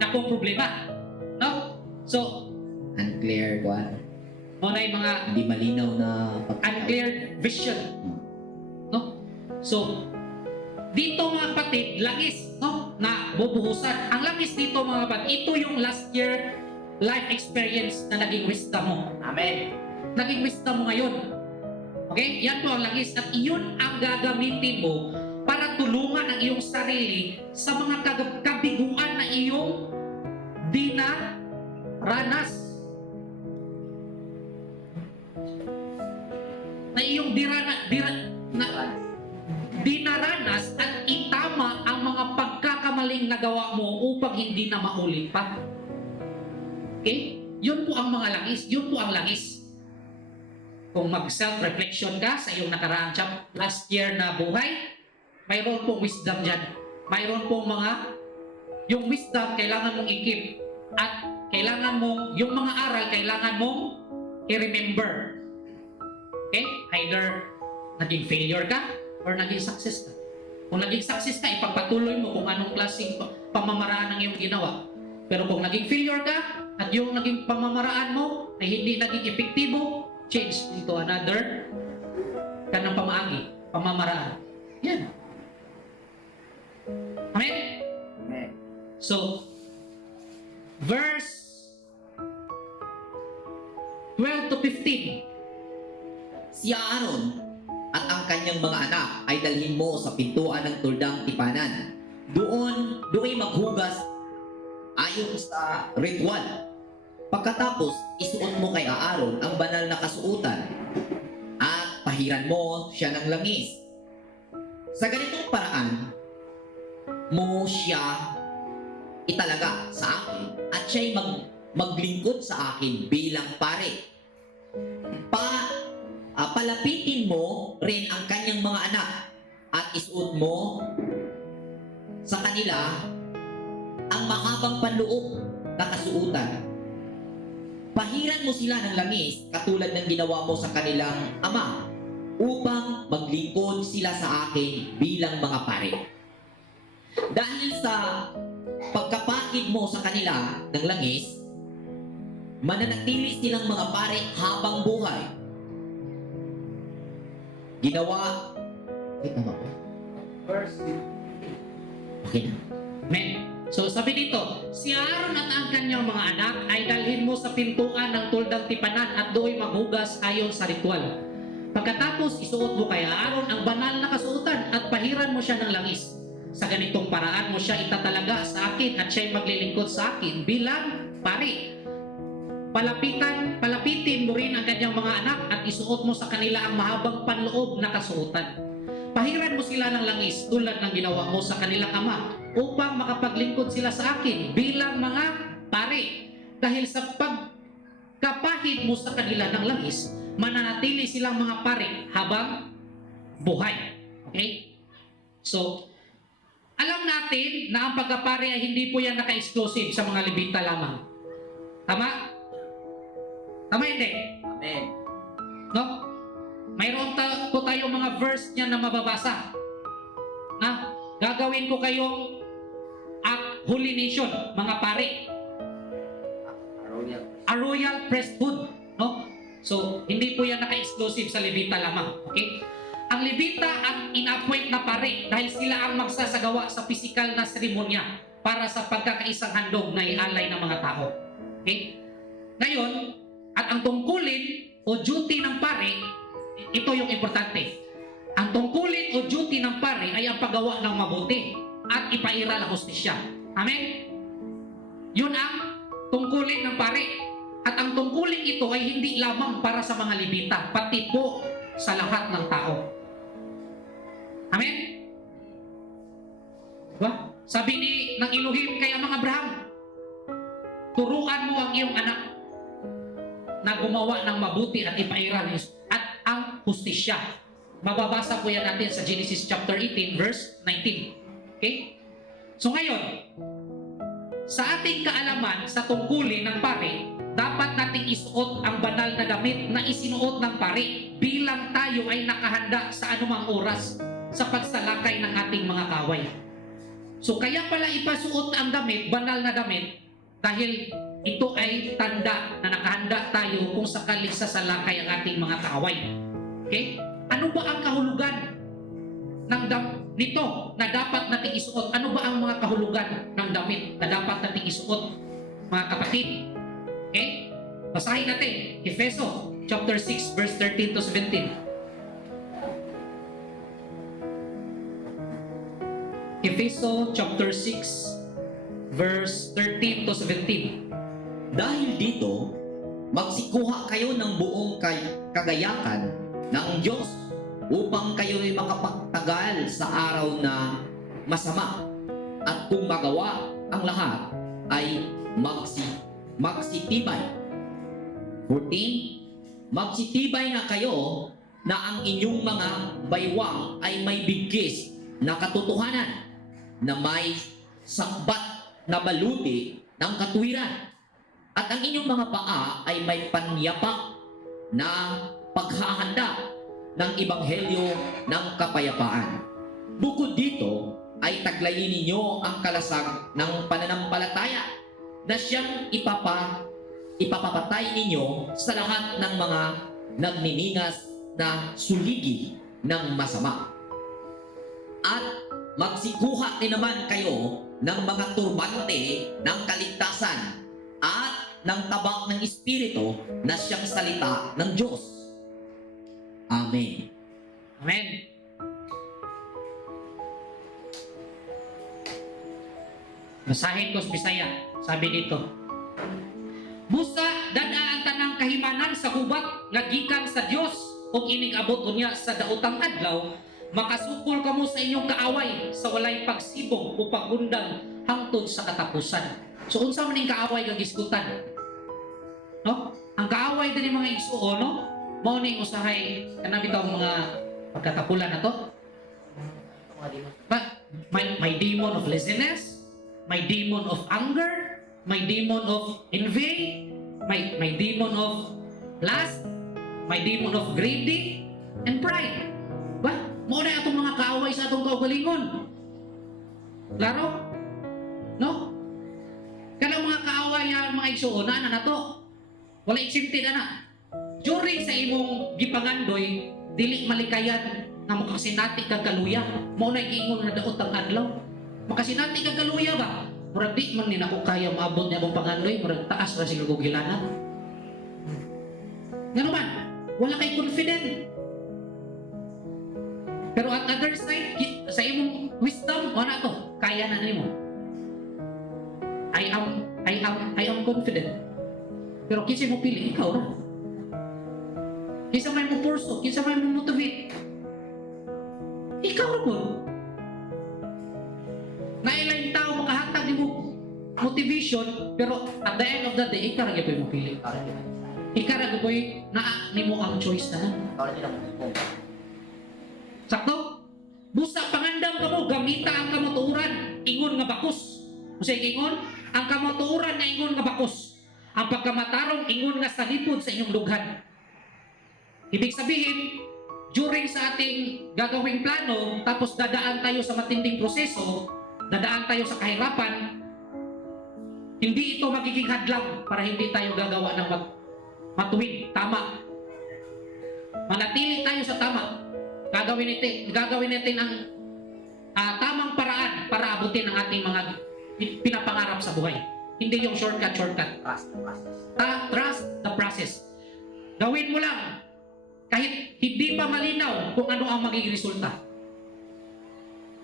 na kong problema. No? So, Unclear ko. Mo na yung mga Hindi malinaw na unclear vision. No? So, dito mga kapatid, langis, no? Na bubuhusan. Ang langis dito mga kapatid, ito yung last year life experience na naging wisdom mo. Amen. Naging wisdom mo ngayon. Okay? Yan po ang langis. At iyon ang gagamitin mo para tulungan ang iyong sarili sa mga kabiguan na iyong dinaranas. Na iyong dinaranas at itama ang mga pagkakamaling nagawa mo upang hindi na maulit pa. Okay? Yun po ang mga langis. Yun po ang langis. Kung mag-self-reflection ka sa iyong nakaraang last year na buhay, mayroon pong wisdom dyan. Mayroon pong yung wisdom kailangan mong i-keep. At kailangan mong, yung mga aral, kailangan mong i-remember. Okay? Either naging failure ka or naging success ka. Kung naging success ka, ipagpatuloy mo kung anong klaseng pamamaraan ang iyong ginawa. Pero kung naging failure ka at yung naging pamamaraan mo ay hindi naging epektibo, change into another kanang pamamaraan. Yan. Amen? Amen. So, verse 12 to 15. Si Aaron at ang kanyang mga anak ay dalhin mo sa pintuan ng tuldang tipanan. Doon maghugas ayon sa ritual. Pagkatapos, isuot mo kay Aaron ang banal na kasuotan at pahiran mo siya ng langis. Sa ganitong paraan, mo siya italaga sa akin at siya'y maglingkod sa akin bilang pare. Palapitin mo rin ang kanyang mga anak at isuot mo sa kanila ang mahabang panloob na kasuotan. Pahiran mo sila ng langis katulad ng ginawa mo sa kanilang ama upang maglingkod sila sa akin bilang mga pare. Dahil sa pagkapakid mo sa kanila ng langis, mananatili silang mga pare habang buhay. Ginawa, tama ba? Verse Okay na. Amen. So sabi dito, si Aaron at ang kanyang mga anak ay dalhin mo sa pintuan ng tuldang tipanan at do'y maghugas ayon sa ritual. Pagkatapos, isuot mo kay Aaron ang banal na kasuotan at pahiran mo siya ng langis. Sa ganitong paraan mo siya itatalaga sa akin at siya'y maglilingkod sa akin bilang pari. Palapitin mo rin ang kanyang mga anak at isuot mo sa kanila ang mahabang panloob na kasuotan. Pahiran mo sila ng langis tulad ng ginawa mo sa kanilang ama upang makapaglingkod sila sa akin bilang mga pari. Dahil sa pagkapahid mo sa kanila ng langis, mananatili silang mga pari habang buhay. Okay? So, alam natin na ang pagkapari ay hindi po yan naka-exclusive sa mga Levita lamang. Tama? Tama hindi? Amen. No? Mayroon po tayong mga verse niya na mababasa. Na gagawin ko kayong holy nation, mga pari. Royal. A royal priesthood. No? So, hindi po yan naka-exclusive sa Levita lamang. Okay? Ang Levita ang in-appoint na pari dahil sila ang magsasagawa sa physical na seremonya para sa pagkakaisang handog na ialay ng mga tao. Okay? Ngayon, at ang tungkulin o duty ng pari, ito yung importante. Ang tungkulin o duty ng pari ay ang paggawa ng mabuti at ipairal ang hustisya. Amen? Yun ang tungkulin ng pari. At ang tungkulin ito ay hindi lamang para sa mga Levita, pati po sa lahat ng tao. Amen? Diba? Sabi ng Elohim kay Amang Abraham, turuan mo ang iyong anak na gumawa ng mabuti at ipairal at ang hustisya. Mababasa po yan natin sa Genesis chapter 18 verse 19. Okay? So ngayon, sa ating kaalaman sa tungkulin ng pari, dapat nating isuot ang banal na damit na isinuot ng pari bilang tayo ay nakahanda sa anumang oras sa pagsalakay ng ating mga kaway. So kaya pala ipasuot ang damit, banal na damit, dahil ito ay tanda na nakahanda tayo kung sakali sasalakay ang ating mga kaaway. Okay? Ano ba ang kahulugan ng nito na dapat nating isuot? Ano ba ang mga kahulugan ng damit na dapat nating isuot, mga kapatid? Okay? Basahin natin, Efeso chapter 6 verse 13 to 17. Efeso chapter 6 verse 13 to 17. Dahil dito, magsikuha kayo ng buong kagayakan ng Diyos upang kayo'y makapagtagal sa araw na masama. At kung magawa ang lahat, ay magsitibay. 14. Magsitibay nga kayo na ang inyong mga baywang ay may bigkis na katotohanan, na may sakbat na baluti ng katuwiran, at ang inyong mga paa ay may panyapak na paghahanda ng ebanghelyo ng kapayapaan. Bukod dito ay taglayin ninyo ang kalasag ng pananampalataya na siyang ipapapatay ninyo sa lahat ng mga nagniningas na suligi ng masama. At magsikuha din naman kayo ng mga turbante ng kaligtasan at ng tabak ng Espiritu na siyang salita ng Diyos. Amen. Amen. Basahin ko sa Bisaya. Sabi dito, busa dada ang tanang kahimanan sa gubat nga gikan sa Dios, ug inig abot unya sa daotang adlaw, makasukol kamo sa inyong kaaway sa walay pagsibog o pagundang hangtod sa katapusan. So unsa man ning kaaway nga gisgutan? No? Ang kaaway din mga igsuon, no? Mao ning usahay kanang bitaw mga pagkatapulan na to. My demon of laziness, my demon of anger, my demon of envy, my demon of lust, my demon of greedy and pride. Ba? Mao na atong mga kaaway sa atong kaugalingon. Klaro? No? Kanang mga kaaway ang mga igsuon na to. Wala exempted na. During sa imong gipangandoy, dili malikayan nga makasinati kag kaluya. Mao na giingon na daot ang adlaw. Makasinati kag kaluya ba? Murag di man ni nako kaya maabot niya akong pangandoy, murag taas ra sila kog gilanan. Nga naman, wala kay confident. Pero at other side, sa imong wisdom, wala to, kaya na nimo. I am confident. Pero kinsa mo pili, ikaw ra. Kinsa may mo purso, kinsa may mo motivate. Ikaw ra po. Nailang tao makahatag nimo motivation, pero at the end of the day, ikaw ra gyud mo pili. Ikaw ra gyud naa nimo ang choice na. Sakto? Busa pangandam kamo, gamita ang kamoturan, ingon nga bakos. Usay ingon, ang kamoturan nga ingon nga bakos. Ang pagkamatarong ingon nga sa lipod sa inyong lughan. Ibig sabihin, during sa ating gagawing plano, tapos dadaan tayo sa matinding proseso, dadaan tayo sa kahirapan, hindi ito magiging hadlang para hindi tayo gagawa ng matuwid, tama. Manatili tayo sa tama. Gagawin natin ang tamang paraan para abutin ang ating mga pinapangarap sa buhay. Hindi yung shortcut. Trust the process. Gawin mo lang kahit hindi pa malinaw kung ano ang magiging resulta.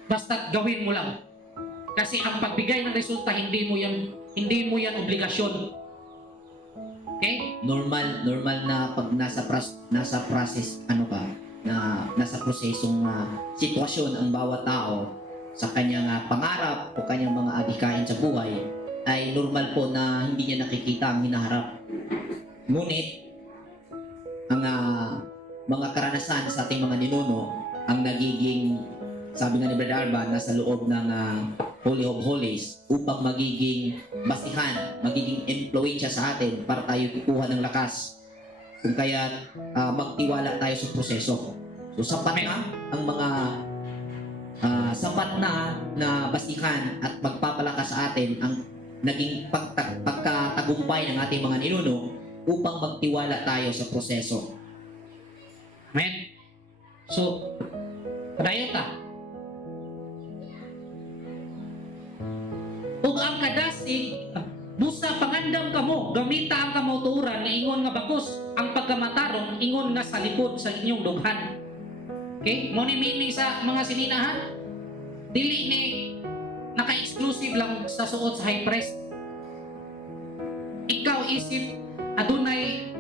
Basta gawin mo lang. Kasi ang pagbigay ng resulta hindi mo yan obligasyon. Okay? Normal na pag nasa process, nasa prosesong sitwasyon ang bawat tao sa kanyang pangarap o kanyang mga adhikain sa buhay, ay normal po na hindi niya nakikita ang hinaharap. Ngunit ang mga karanasan sa ating mga ninuno ang nagiging, sabi nga ni Brother Arba, nasa loob ng Holy of Holies upang magiging basihan, magiging influensya sa atin para tayo kukuha ng lakas. Kung kaya magtiwala tayo sa proseso. So sapat na ang mga sapat na basihan at magpapalakas sa atin ang naging pagkatagumpay ng ating mga ninuno upang magtiwala tayo sa proseso. Amen. So, padayon ta. Ug ang kadasig, busa pangandam kamo, gamita ang kamauturan nga ingon nga bakos, ang pagkamatarong ingon nga sa likod sa inyong dughan. Okay? Mo ni meaning sa mga sininahan. Dili ni naka-exclusive lang sa suot sa high priest. Ikaw isip adunay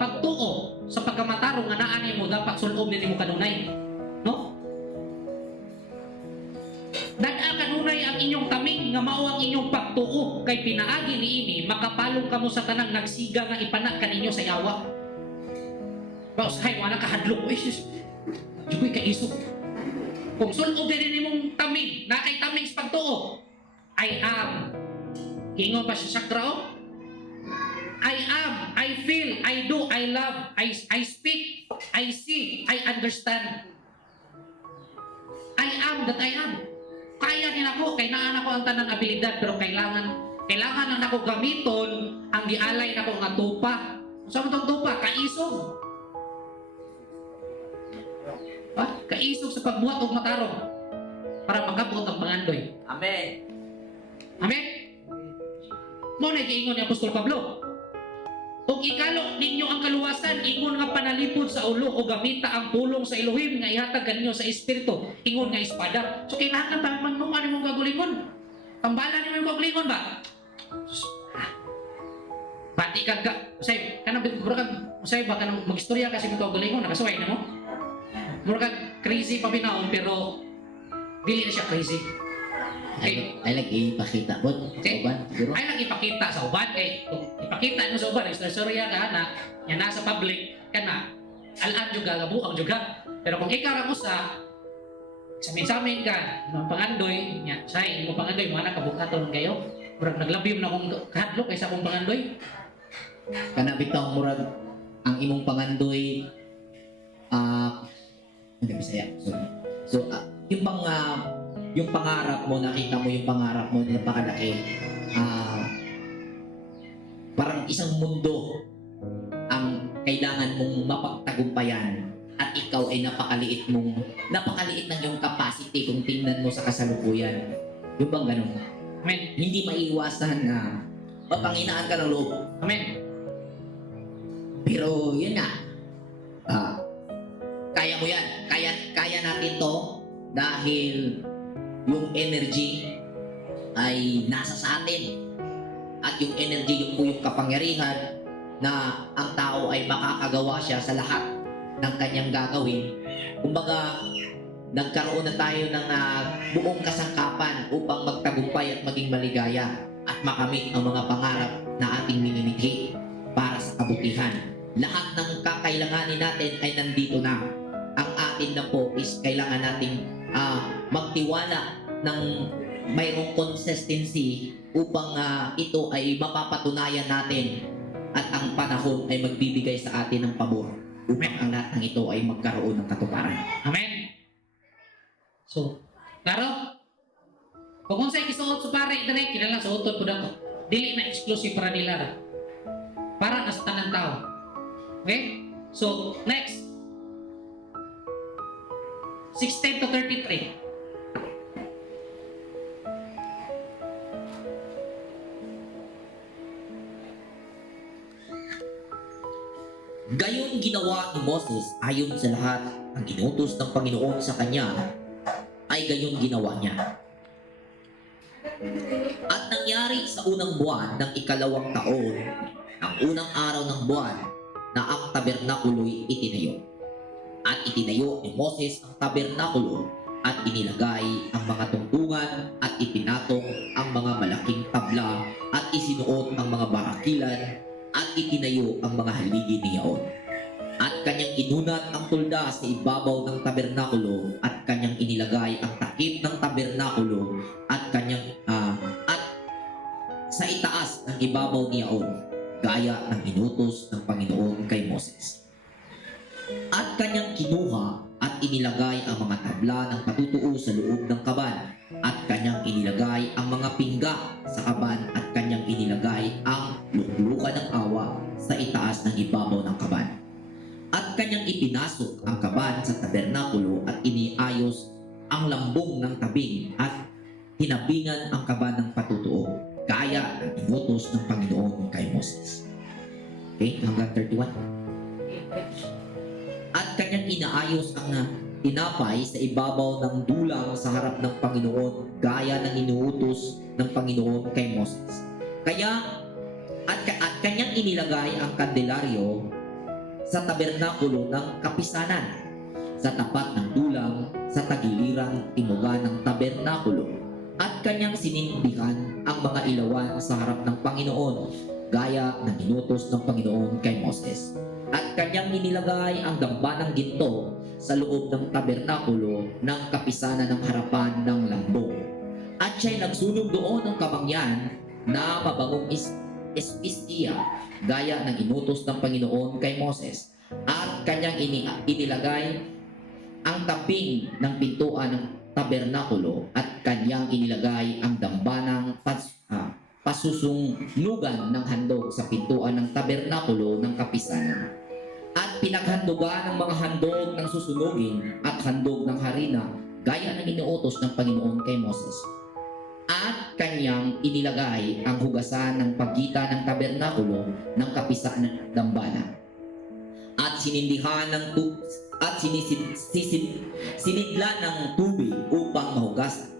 pagtuo sa pagkamatarong nga naa nimo dapat sul-ob nimo kanunay. No? Dad-a kanunay ang inyong taming nga mao ang inyong pagtuo kay pinaagi niini makapalong kamo sa tanang nagsiga nga ipanak kaninyo sa yawa. Baos hay wala ka hadlok. Jugoy ka isok. Kung sul-ob din nimong taming, na kay taming sa pagtuo, I am. Ingon pa sa sakra o? I am, I feel, I do, I love, I speak, I see, I understand. I am that I am. Kaya din ako, kay naan ako ang tanang abilidad, pero kailangan na ako gamiton ang dialay na ko nga tupa. Sa mga tupa, kaisog. Kaisog sa pagbuhat og matarong para makabot ang pangandoy. Amen. Amen? Mo na giingon ni Apostol Pablo. Kung ikalok ninyo ang kaluwasan, ingon nga panalipod sa ulo o gamita ang pulong sa Elohim nga ihatag kaninyo sa Espiritu, ingon nga espada. So kailangan pa magnuman nimong gagulingon. Tambalan nimong gagulingon ba? Pati kag usay kanang usay ba kanang magistorya kasi mo gagulingon nakasuway na mo. Mura kag crazy pa binaon pero dili na siya crazy. Okay. Ay ipakita po. Okay. Uban, siguro. Ay lang ipakita sa uban kay kung ipakita mo sa uban istorya ka na yan nasa public kana alam juga gabuang juga pero kung ikaw ra usa samin ka ng pangandoy nya say mo pangandoy mo ana kabukaton kayo murag naglabim na akong kahadlok kaysa akong pangandoy Kana bitaw murag ang imong pangandoy ano Bisaya. So yung pangarap mo, nakita mo yung pangarap mo na napakalaki. Parang isang mundo ang kailangan mong mapagtagumpayan at ikaw ay napakaliit ng yung capacity kung tingnan mo sa kasalukuyan. Yung bang ganun? amen Hindi maiiwasan na mapanghinaan ka ng loob. amen Pero yun nga, kaya mo yan. Kaya natin to dahil yung energy ay nasa sa atin. At yung energy, yung po yung kapangyarihan na ang tao ay makakagawa siya sa lahat ng kanyang gagawin. Kumbaga, nagkaroon na tayo ng buong kasangkapan upang magtagumpay at maging maligaya at makamit ang mga pangarap na ating minimikhi para sa kabutihan. Lahat ng kakailanganin natin ay nandito na. Ang atin na po is kailangan nating magtiwala ng mayroong consistency upang ito ay mapapatunayan natin at ang panahon ay magbibigay sa atin ng pabor upang ang lahat ng ito ay magkaroon ng katuparan. amen so klaro kung unsay gisuot sa pare dire kinahanglan suoton pud ako dili na exclusive para nila ra para na sa tanang tao okay so next 16 to 33 Gayon ginawa ni Moses ayon sa lahat ang inutos ng Panginoon sa kanya ay gayon ginawa niya. At nangyari sa unang buwan ng ikalawang taon, ang unang araw ng buwan na ang tabernakulo'y itinayo. At itinayo ni Moses ang tabernakulo at inilagay ang mga tungtungan at ipinatong ang mga malaking tabla at isinuot ang mga barakilan at itinayo ang mga haligi niyaon. At kanyang inunat ang tulda sa ibabaw ng tabernakulo at kanyang inilagay ang takip ng tabernakulo at kanyang at sa itaas ng ibabaw niyaon gaya ng inutos ng Panginoon kay Moses. At kanyang kinuha at at inilagay ang mga tabla ng patutuo sa loob ng kaban, at kanyang inilagay ang mga pingga sa kaban, at kanyang inilagay ang luklukan ng awa sa itaas ng ibabaw ng kaban. At kanyang ipinasok ang kaban sa tabernakulo at iniayos ang lambong ng tabing at hinabingan ang kaban ng patutuo, gaya ng inutos ng Panginoon kay Moses. Okay, hanggang 31. At kanyang inaayos ang tinapay sa ibabaw ng dulang sa harap ng Panginoon, gaya ng inuutos ng Panginoon kay Moses. At kanyang inilagay ang kandelaryo sa tabernakulo ng kapisanan, sa tapat ng dulang sa tagiliran timugan ng tabernakulo, at kanyang sinindihan ang mga ilawan sa harap ng Panginoon, gaya ng inutos ng Panginoon kay Moses. At kanyang inilagay ang damba ng ginto sa loob ng tabernakulo ng kapisanan ng harapan ng lambong. At siya'y nagsunog doon ng kamangyan na mabangong espistiya, gaya ng inutos ng Panginoon kay Moses. At kanyang inilagay ang taping ng pintuan ng tabernakulo, at kanyang inilagay ang damba ng pasusungnugan ng handog sa pintuan ng tabernakulo ng kapisanan. At pinaghandugan ng mga handog ng susunugin at handog ng harina, gaya ng inuutos ng Panginoon kay Moses. At kanyang inilagay ang hugasan ng pagitan ng tabernakulo ng kapisanan ng dambana. At sinindihan ng sinidlan ng tubig upang mahugas.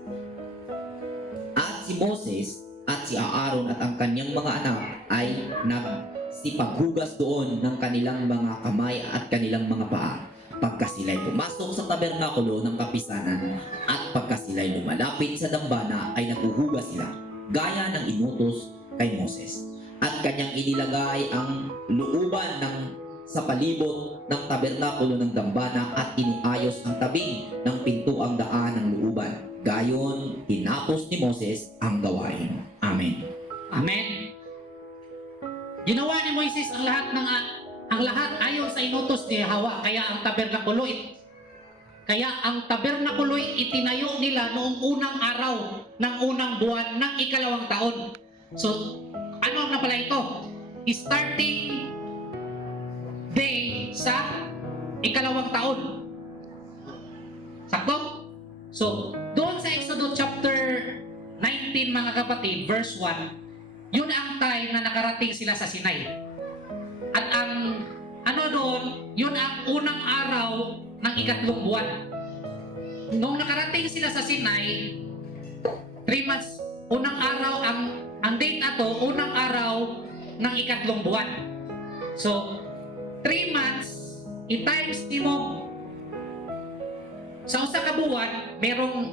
At si Moses at si Aaron at ang kanyang mga anak ay nagsipaghugas doon ng kanilang mga kamay at kanilang mga paa, pagka sila'y pumasok sa tabernakulo ng kapisanan, at pagka sila'y lumalapit sa dambana ay naghuhugas sila, gaya ng inutos kay Moses. At kanyang inilagay ang looban sa palibot ng tabernakulo ng dambana, at iniayos ang tabing ng pintuang daan ng looban. Gayon, tinapos ni Moses ang gawain. Amen. Amen. Ginawa ni Moises ang lahat ayon sa inutos ni Hawa, kaya ang tabernakulo'y itinayo nila noong unang araw ng unang buwan ng ikalawang taon. So, ano na pala ito? Starting day sa ikalawang taon. Sakto? So, doon sa Exodus chapter 19, mga kapatid, verse 1, yun ang time na nakarating sila sa Sinai. At ang doon, yun ang unang araw ng ikatlong buwan. Nung nakarating sila sa Sinai, 3 months, unang araw, ang date na to, unang araw ng ikatlong buwan. So, 3 months, i-times mo sa usa ka buwan, merong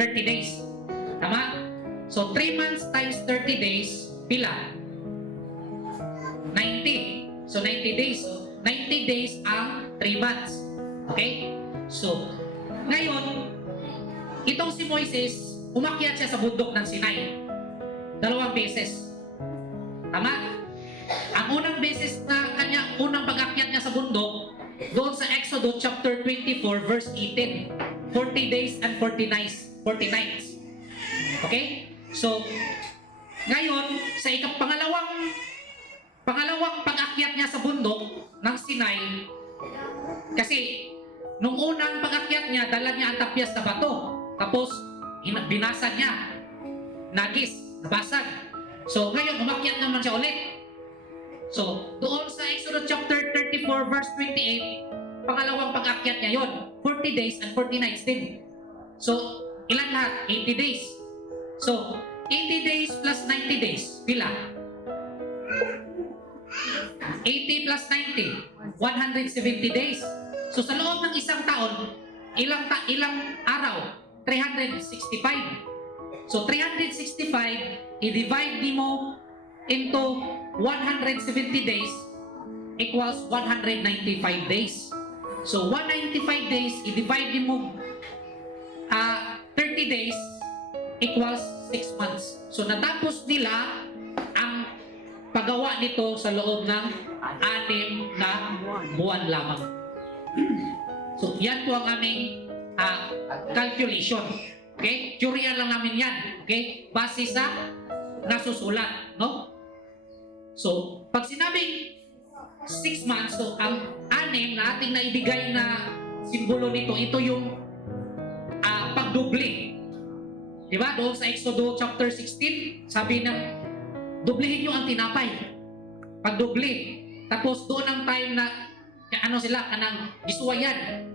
30 days. Tama? So, 3 months times 30 days, pila? 90. So, 90 days. So, 90 days ang 3 months. Okay? So, ngayon, itong si Moises, umakyat siya sa bundok ng Sinai. 2 beses. Tama? Ang unang beses na unang pag-akyat niya sa bundok, doon sa Exodus chapter 24 verse 18, 40 days and 40 nights. Okay? So, ngayon, sa pangalawang pag-akyat niya sa bundok ng Sinai, kasi nung unang pag-akyat niya, dala niya ang tapyas na bato, tapos binasag niya, nagis, nabasag. So, ngayon, umakyat naman siya ulit. So, doon sa Exodus chapter 34 verse 28, pangalawang pag-akyat niya yon, 40 days and 40 nights din. So, ilan lahat? 80 days. So, 80 days plus 90 days, pila? 80 plus 90, 170 days. So, sa loob ng isang taon, ilang araw? 365. So, 365, i-divide mo into 170 days equals 195 days. So, 195 days, i-divide mo 30 days equals 6 months. So, natapos nila ang paggawa nito sa loob ng 6 na buwan lamang. So, yan po ang aming calculation. Okay? Teorya lang namin yan. Okay? Base sa nasusulat. No? So, pag sinabing 6 months, so ang 6 na ating naibigay na simbolo nito, ito yung pagdubli. Diba? Doon sa Exodus chapter 16, sabi na, dublihin nyo ang tinapay. Pagdubli. Tapos doon ang time na, ano sila, kanang gisuwayan.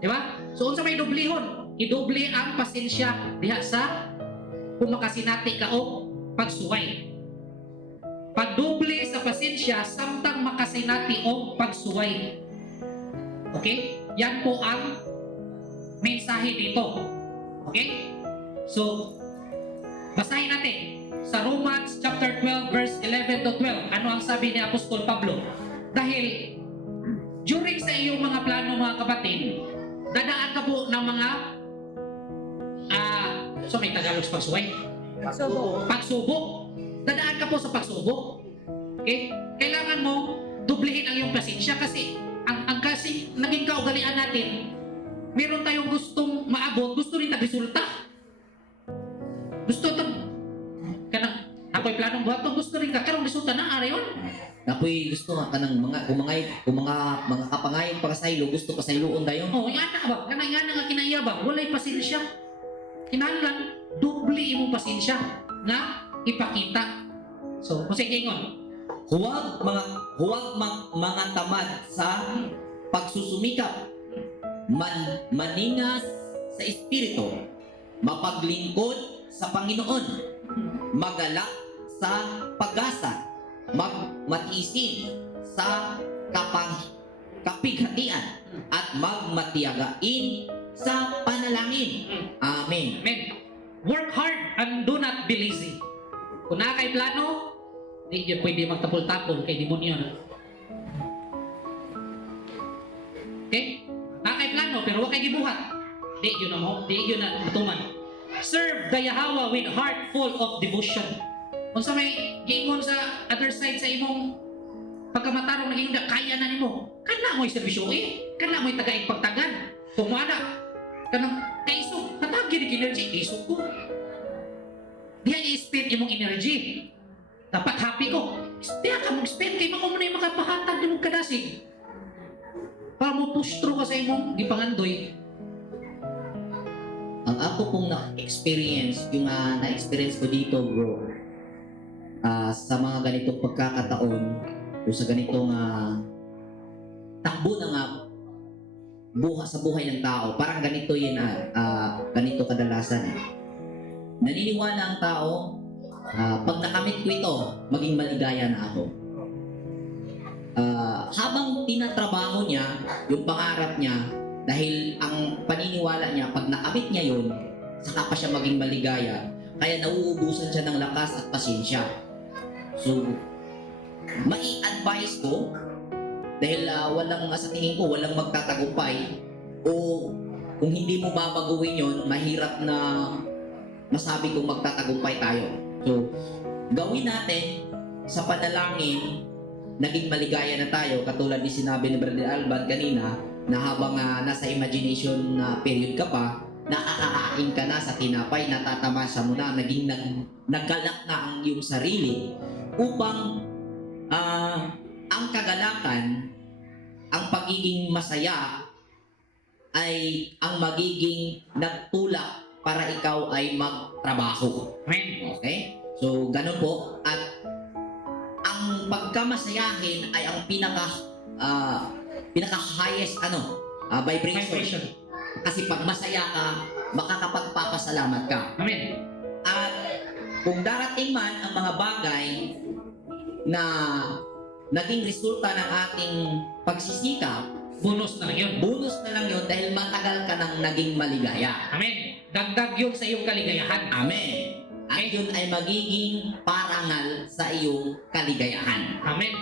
Diba? So, unsa may dublihon? Idubli ang pasensya diha sa kumakasinati ka o pagsuway. Pagdubli sa pasensya samtang makasinati o pagsuway. Okay? Yan po ang mensahe dito. Okay? So, basahin natin sa Romans chapter 12 verse 11 to 12. Ano ang sabi ni Apostol Pablo? Dahil during sa iyong mga plano, mga kapatid, dadaan ka po ng mga so may Tagalog sa pagsuway? Pagsubok. Dadaan ka po sa pagsubok. Okay? Kailangan mo dublihin ang iyong pasensya kasi ang kasi naging kaugalian natin, meron tayong gustong maabot, gusto rin resulta. Gusto ito, kanang ako'y planong buhat to, gusto rin ka, karong resulta na, arayon. Ako'y gusto nga kanang mga mga kapangayong pagkasaylo, gusto pasayloon dayon. Oh, yan na ba? Kanang yan nga kinaiya ba? Walay pasensya. Kinahanglan, dubli imong pasensya nga ipakita. So, kung sige ingon, Huwag mga tamad sa pagsusumikap, maningas sa espiritu, mapaglingkod sa Panginoon, magalak sa pag-asa, magmatiisin sa kapighatian, at magmatiyagain sa panalangin. Amen. amen. Work hard and do not be lazy. Kung na kay plano, hindi yun pwede magtapol-tapol kay demonyo. Okay? Na kay plano, pero huwag kay gibuhat. Di yun na matuman. Serve the Yahweh with heart full of devotion. Kung sa may giingon sa other side sa imong pagkamatarong naging kaya na nimo, kana mo'y serbisyo kana mo'y tagaig pagtagan. Tumana, kanang kaisog, hatag yun energy, isog ko. Diya i-spend imong energy. Dapat happy ko. Diya ka mong spend kay mako mo na yung makapahatag ni mong kadasig. Para mo push through ka sa imong gipangandoy. Ang ako pong na-experience, yung na-experience ko dito, bro, sa mga ganitong pagkakataon, o sa ganitong takbo ng sa buhay ng tao, parang ganito yun, ganito kadalasan. Naniniwala ang tao, pag nakamit ko ito, maging maligaya na ako. Habang tinatrabaho niya, yung pangarap niya, dahil ang paniniwala niya, pag nakamit niya yun, saka pa siya maging maligaya, kaya nauubusan siya ng lakas at pasensya. So, mai-advise ko, dahil sa tingin ko, walang magtatagumpay, o kung hindi mo babaguhin yun, mahirap na masabi kong magtatagumpay tayo. So, gawin natin sa panalangin, naging maligaya na tayo, katulad ni sinabi ni Brother Alban kanina, na habang nasa imagination period ka pa, nakakakain ka na sa tinapay, natatamasa mo na, naging naggalak na ang iyong sarili, upang ang kagalakan, ang pagiging masaya, ay ang magiging nagtulak para ikaw ay magtrabaho. Amen. Okay? So, ganun po. At ang pagkamasayahin ay ang pinaka-highest vibration. Kasi pag masaya ka, makakapagpapasalamat ka. Amen. At kung darating man ang mga bagay na naging resulta ng ating pagsisikap, Bonus na lang yun. bonus na lang yun dahil matagal ka nang naging maligaya. Amen. Dagdag yun sa iyong kaligayahan. Amen. At yun ay magiging parangal sa iyong kaligayahan. Amen.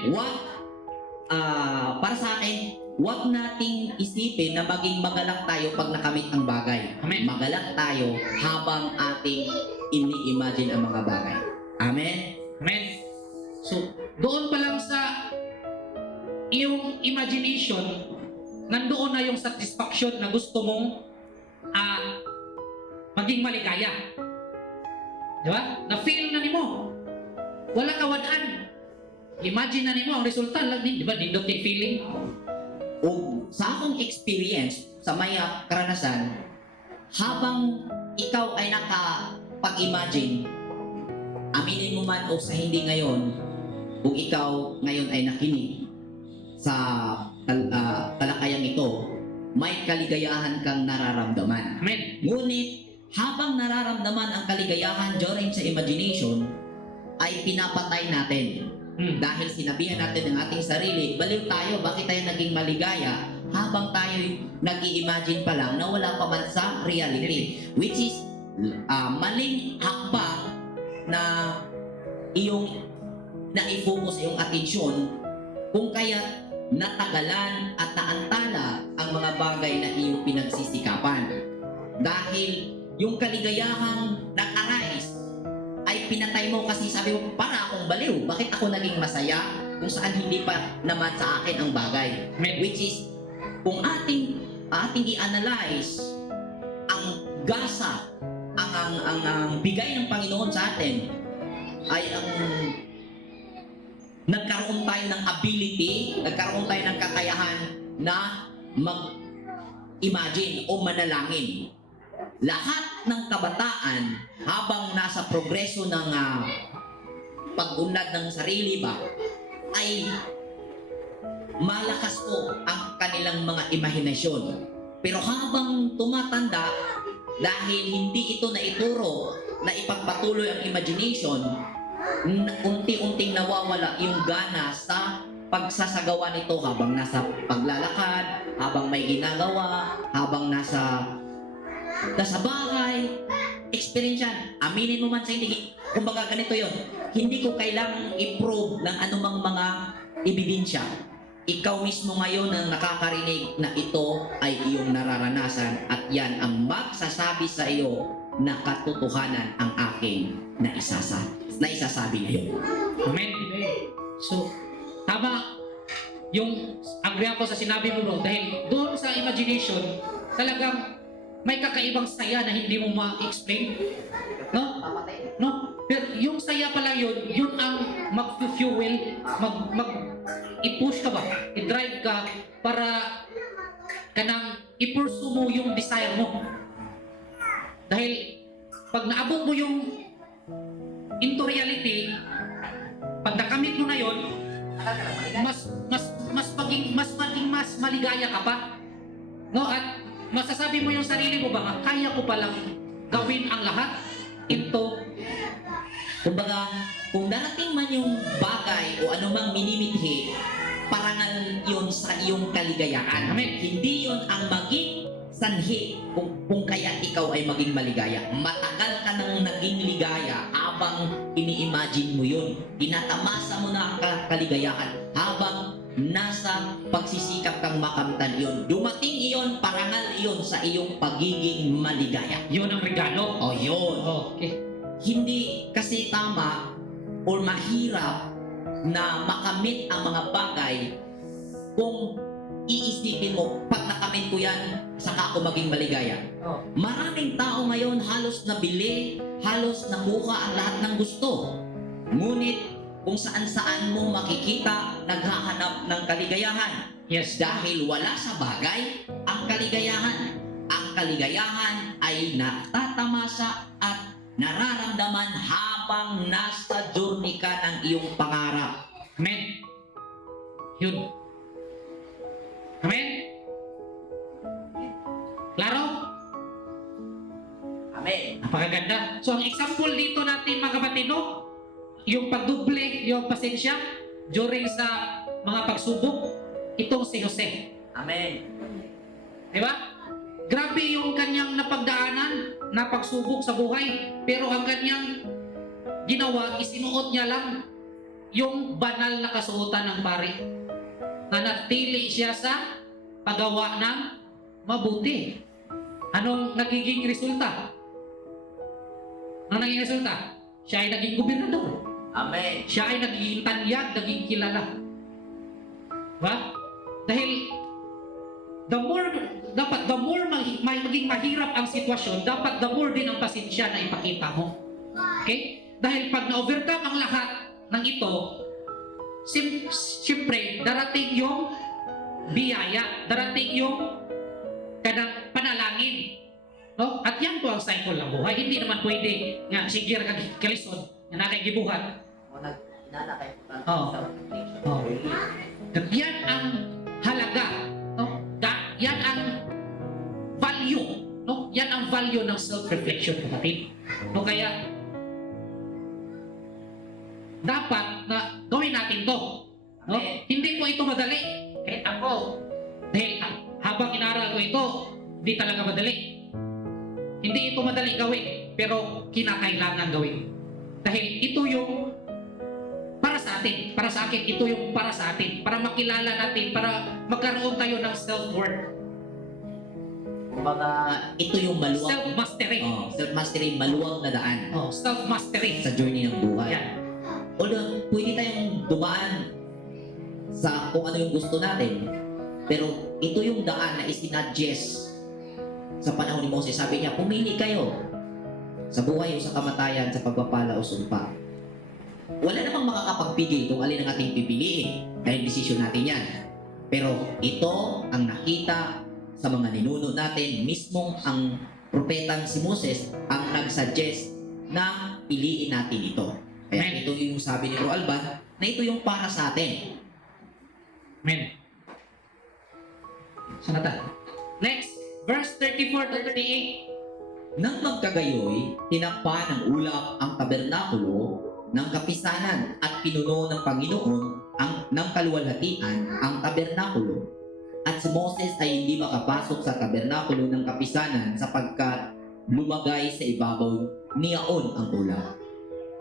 Para sa akin, huwag nating isipin na maging magalak tayo pag nakamit ang bagay. Amen. Magalak tayo habang ating ini-imagine ang mga bagay. Amen? Amen. So, doon pa lang sa iyong imagination, nandoon na yung satisfaction na gusto mong maging maligaya. Di ba? Na-feel na nimo. Wala kawadaan. Imagine na nimo ang resulta lang din, di ba? Nindot yung feeling. O sa akong experience, sa may karanasan, habang ikaw ay nakapag-imagine, aminin mo man o sa hindi ngayon, kung ikaw ngayon ay nakinig sa talakayang ito, may kaligayahan kang nararamdaman. Amen. Ngunit, habang nararamdaman ang kaligayahan during sa imagination, ay pinapatay natin. Dahil sinabihan natin ng ating sarili, baliw tayo, bakit tayo naging maligaya habang tayo nag-i-imagine pa lang na wala pa man sa reality. Which is, maling hakbang na iyong na-focus iyong atensyon kung kaya natagalan at naantala ang mga bagay na iyong pinagsisikapan. Dahil yung kaligayahang nag-arise ay pinatay mo kasi sabi mo, para akong baliw. Bakit ako naging masaya kung saan hindi pa naman sa akin ang bagay? Which is, kung ating i-analyze ang gasa, ang bigay ng Panginoon sa atin, ay ang nagkaroon tayo ng ability, nagkaroon tayo ng kakayahan na mag-imagine o manalangin. Lahat ng kabataan habang nasa progreso ng pag-unlad ng sarili ba ay malakas po ang kanilang mga imahinasyon. Pero habang tumatanda, dahil hindi ito na ituro na ipagpatuloy ang imagination, unti-unting nawawala yung gana sa pagsasagawa nito habang nasa paglalakad, habang may ginagawa, habang nasa bahay. Experience yan. Aminin mo man sa hindi. Kumbaga ganito yon. Hindi ko kailangang i-prove ng anumang mga ebidensya. Ikaw mismo ngayon ang nakakarinig na ito ay iyong nararanasan at yan ang magsasabi sa iyo na katotohanan ang aking naisasabi ngayon. Amen. So, tama yung agree ako sa sinabi mo, bro, dahil doon sa imagination, talagang may kakaibang saya na hindi mo ma-explain. No? No? Pero yung saya pala yun ang mag-fuel, i-push ka ba? I-drive ka para kanang i-pursue mo yung desire mo. Dahil pag naabot mo yung into reality, pag nakamit mo na yun, mas maging maligaya ka pa. No? At masasabi mo yung sarili mo ba, kaya ko palang gawin ang lahat into. Kumbaga, kung darating man yung bagay o anumang minimithi, parangal yun sa iyong kaligayahan. Amen. Hindi yun ang maging sanhi kung kaya ikaw ay maging maligaya. Matagal ka nang naging ligaya habang ini-imagine mo yun. Tinatamasa mo na ang kaligayahan habang nasa pagsisikap kang makamtan iyon. Dumating iyon, parangal iyon sa iyong pagiging maligaya. Yun ang regalo. O yun. Okay. Hindi kasi tama o mahirap na makamit ang mga bagay kung iisipin mo, pag nakamit ko yan, saka ako maging maligaya. Maraming tao ngayon halos nabili, halos nakuha ang lahat ng gusto. Ngunit kung saan-saan mo makikita, naghahanap ng kaligayahan. Yes. Dahil wala sa bagay ang kaligayahan. Ang kaligayahan ay natatamasa at nararamdaman habang nasa journey ka ng iyong pangarap. Amen. Yun. Amen. Klaro? Amen. Napakaganda. So ang example dito natin mga kapatid, no? Yung pagduble, yung pasensya during sa mga pagsubok, itong si Jose. Amen. Di ba? Grabe yung kanyang napagdaanan na pagsubok sa buhay. Pero ang kanyang ginawa, isinuot niya lang yung banal na kasuotan ng pari. Nanatili siya sa paggawa ng mabuti. Anong nagiging resulta? Anong naging resulta? Siya ay naging gobernador. Amen. Siya ay naging tanyag, naging kilala. Ba? Dahil the more maging mahirap ang sitwasyon, dapat the more din ang pasensya na ipakita mo. Okay? Dahil pag na-overcome ang lahat ng ito, siyempre, darating yung biyaya, darating yung kanang panalangin. No? At yan po ang cycle ng buhay. Hindi naman pwede nga, sige, kalisod, na nakaigibuhat. Inanakay Oo. sa affliction. Oh. Yan ang halaga, no? Yan ang value, no? Yan ang value ng self-reflection, kapatid. No, kaya dapat na gawin natin 'to. No? Hindi po ito madali. Kahit ako, dahil habang inaral ko ito, di talaga madali. Hindi ito madali gawin, pero kinakailangan gawin. Dahil ito yung para sa atin, para sa akin, ito yung para sa atin, para makilala natin, para magkaroon tayo ng self-worth, Kumbaga, ito yung maluwag. self-mastery. Self-mastery, maluwag na daan Self-mastery. sa journey ng buhay. Yan. Although, pwede tayong dumaan sa kung ano yung gusto natin, pero ito yung daan na isinadjust sa panahon ni Moses. Sabi niya, pumili kayo sa buhay o sa kamatayan, sa pagpapala o sumpa. Wala namang makakapagpigil kung alin ang ating pipiliin dahil desisyon natin yan. Pero ito ang nakita sa mga ninuno natin, mismong ang propetang si Moses ang nagsuggest na piliin natin ito. Kaya ito yung sabi ni Bro Alban na ito yung para sa atin. Amen. Sanata. Next, verse 34 to 38. Nang magkagayoy, tinakpan ng ulap ang tabernakulo ng kapisanan at pinuno ng Panginoon ng kaluwalhatian ang tabernakulo. At si Moses ay hindi makapasok sa tabernakulo ng kapisanan sapagkat lumagay sa ibabaw niyaon ang ulap.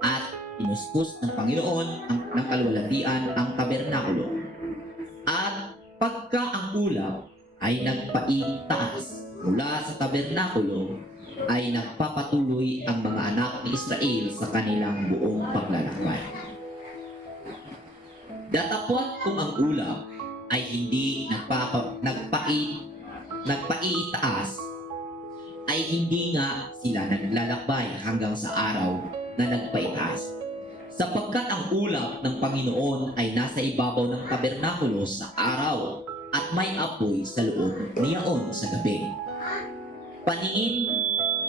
At inuspos ng Panginoon ng kaluwalhatian ang tabernakulo. At pagka ang ulap ay nagpaitaas mula sa tabernakulo, ay nagpapatuloy ang mga anak ni Israel sa kanilang buong paglalakbay. Datapwat kung ang ulap ay hindi nagpaitaas, ay hindi nga sila naglalakbay hanggang sa araw na nagpaitaas. Sapagkat ang ulap ng Panginoon ay nasa ibabaw ng tabernakulo sa araw at may apoy sa loob niyaon sa gabi.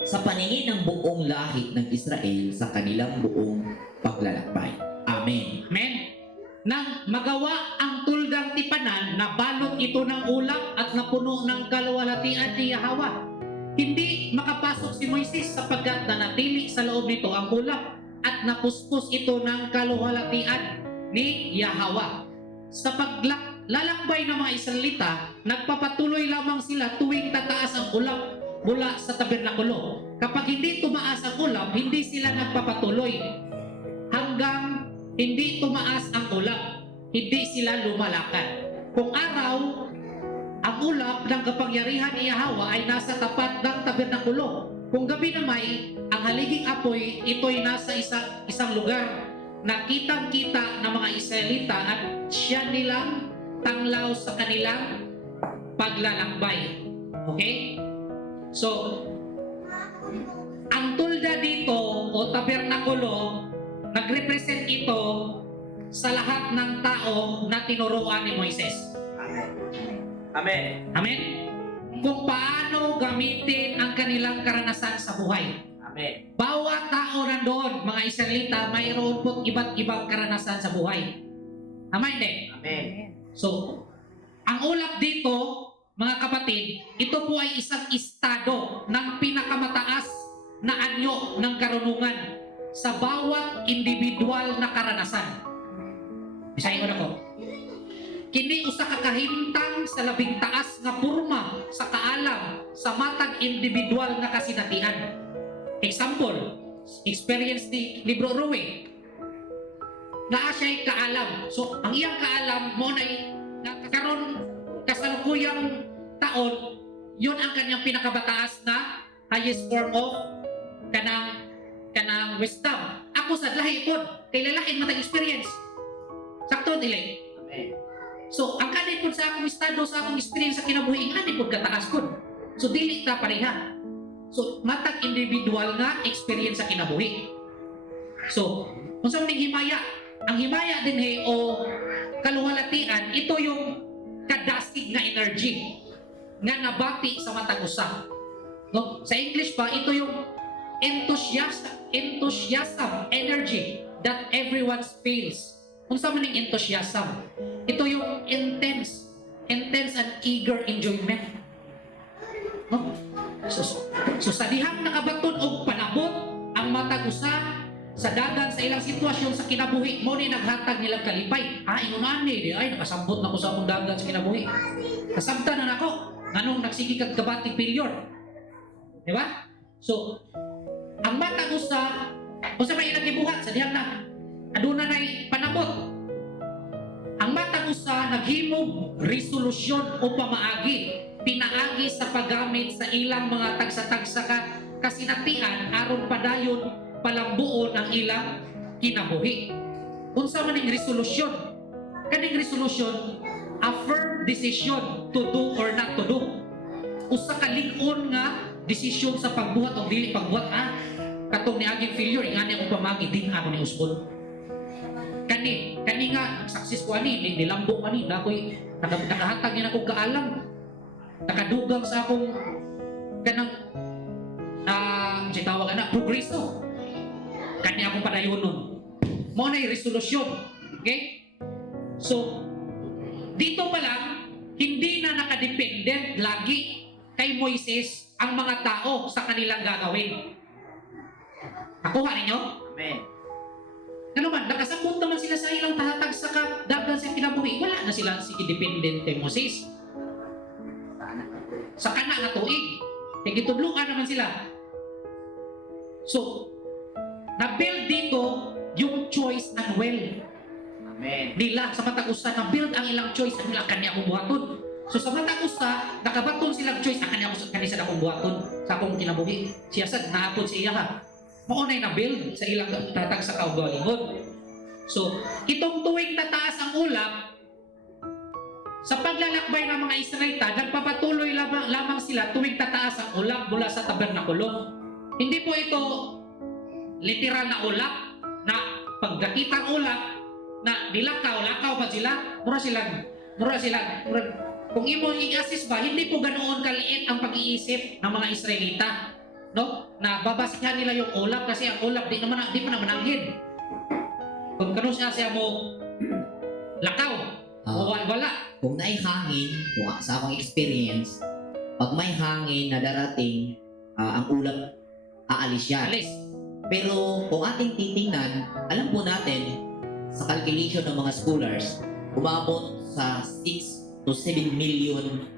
Sa paningin ng buong lahit ng Israel sa kanilang buong paglalakbay. Amen. Amen. Nang magawa ang tuldang tipanan, nabalot ito ng ulap at napuno ng kaluwalhatian ni Yahweh. Hindi makapasok si Moises sapagkat nanatili sa loob nito ang ulap at napuspos ito ng kaluwalhatian ni Yahweh. Sa paglalakbay ng mga Israelita, nagpapatuloy lamang sila tuwing tataas ang ulap mula sa tabernakulo. Kapag hindi tumaas ang ulap, hindi sila nagpapatuloy. Hanggang hindi tumaas ang ulap, hindi sila lumalakad. Kung araw, ang ulap ng kapangyarihan ni Yahweh ay nasa tapat ng tabernakulo. Kung gabi naman, ang haliging apoy, ito'y nasa isang lugar na kitang-kita ng mga Israelita at siya nilang tanglaw sa kanilang paglalakbay. Okay? So, ang tulda dito o tabernakulo, nagrepresent ito sa lahat ng tao na tinuruan ni Moises. Amen. Amen. Amen? Kung paano gamitin ang kanilang karanasan sa buhay. Amen. Bawat tao nandoon, mga Israelita, mayroon po iba't ibang karanasan sa buhay. Tama hindi? Amen. So, ang ulap dito, mga kapatid, ito po ay isang estado ng pinakamataas na anyo ng karunungan sa bawat individual na karanasan. Isahin ko na ko. Kini usa ka kahimtang sa labing taas nga porma sa kaalam sa matag individual nga kasinatian. Example, experience ni Bro Rowe. Naa siya'y kaalam. So, ang iyang kaalam mo na'y nakaroon kasalukuyang taon, yun ang kanyang pinakabataas na highest form of kanang wisdom. Ako sa lahi po, kay lalaking matag experience. Sakto nila. Amen. So, ang kanit po sa akong estado, sa akong experience sa kinabuhi, kanit po kataas po. So, dili ta pareha. So, matag individual nga experience sa kinabuhi. So, kung saan ning himaya, ang himaya din o kaluwalhatian, ito yung kadasig na energy nga nabati sa matag usa. No? Sa English pa, ito yung enthusiasm energy that everyone feels. Kung saan man yung enthusiasm, ito yung intense and eager enjoyment. No? So sa dihang nakabaton og panabot ang matag usa sa dagan sa ilang sitwasyon sa kinabuhi, mo ni naghatag nilang kalipay. Ingon ani di ay nakasambot na ko sa akong dagan sa kinabuhi. Kasabtan na nako nganong nagsigi kag kabating failure. Di ba? So ang matag usa usa may ilang gibuhat sa dihang na aduna nay panabot. Ang matag usa naghimog resolusyon o pamaagi, pinaagi sa paggamit sa ilang mga tagsa-tagsa kasinatian aron padayon palambuon ang ilang kinabuhi. Unsa man ning resolusyon? Kaning resolusyon, a firm decision to do or not to do. Usa ka lig-on nga desisyon sa pagbuhat o dili pagbuhat. Katong ni aging failure, ingani akong pamagi, din ako ni usbon. Kani nga, success ko ani, nilambo ani, nakahatag niya akong kaalam. Nakadugang sa akong kanang tawag na progreso. Kani akong padayon nun. Mo na yung resolusyon. Okay? So, dito pa lang, hindi na nakadependent lagi kay Moises ang mga tao sa kanilang gagawin. Nakuha ninyo? Amen. Ano man, nakasabot naman sila sa ilang tahatag sa dagan sa kinabuhi. Wala na sila sige dependent kay Moses. Sa kana nga tuig. Kaya gitudlukan naman sila. So, na-build dito yung choice and will. Amen. Nila sa matag usa na-build ang ilang choice ang ilang kanya akong buhaton. So sa matag usa, nakabaton silang choice ang kanya akong buhaton sa akong kinabuhi. Siya sad naapod siya ha. Maunay na-build sa ilang tatag sa kaugalingon. So, itong tuwing tataas ang ulap, sa paglalakbay ng mga Israelita, nagpapatuloy lamang sila tuwing tataas ang ulap mula sa tabernakulo. Hindi po ito literal na ulap na pagkakita ang ulap na lakaw pa sila, mura sila. Kung imo i-assist ba, hindi po ganoon kaliit ang pag-iisip ng mga Israelita, no? Na babasihan nila yung ulap kasi ang ulap di pa naman anghid. Kung kano siya mo lakaw, wala. Kung may hangin, kung sa akong experience, pag may hangin na darating, ang ulap aalis yan. Alis. Pero kung ating titingnan, alam po natin sa calculation ng mga scholars, umabot sa 6 to 7 million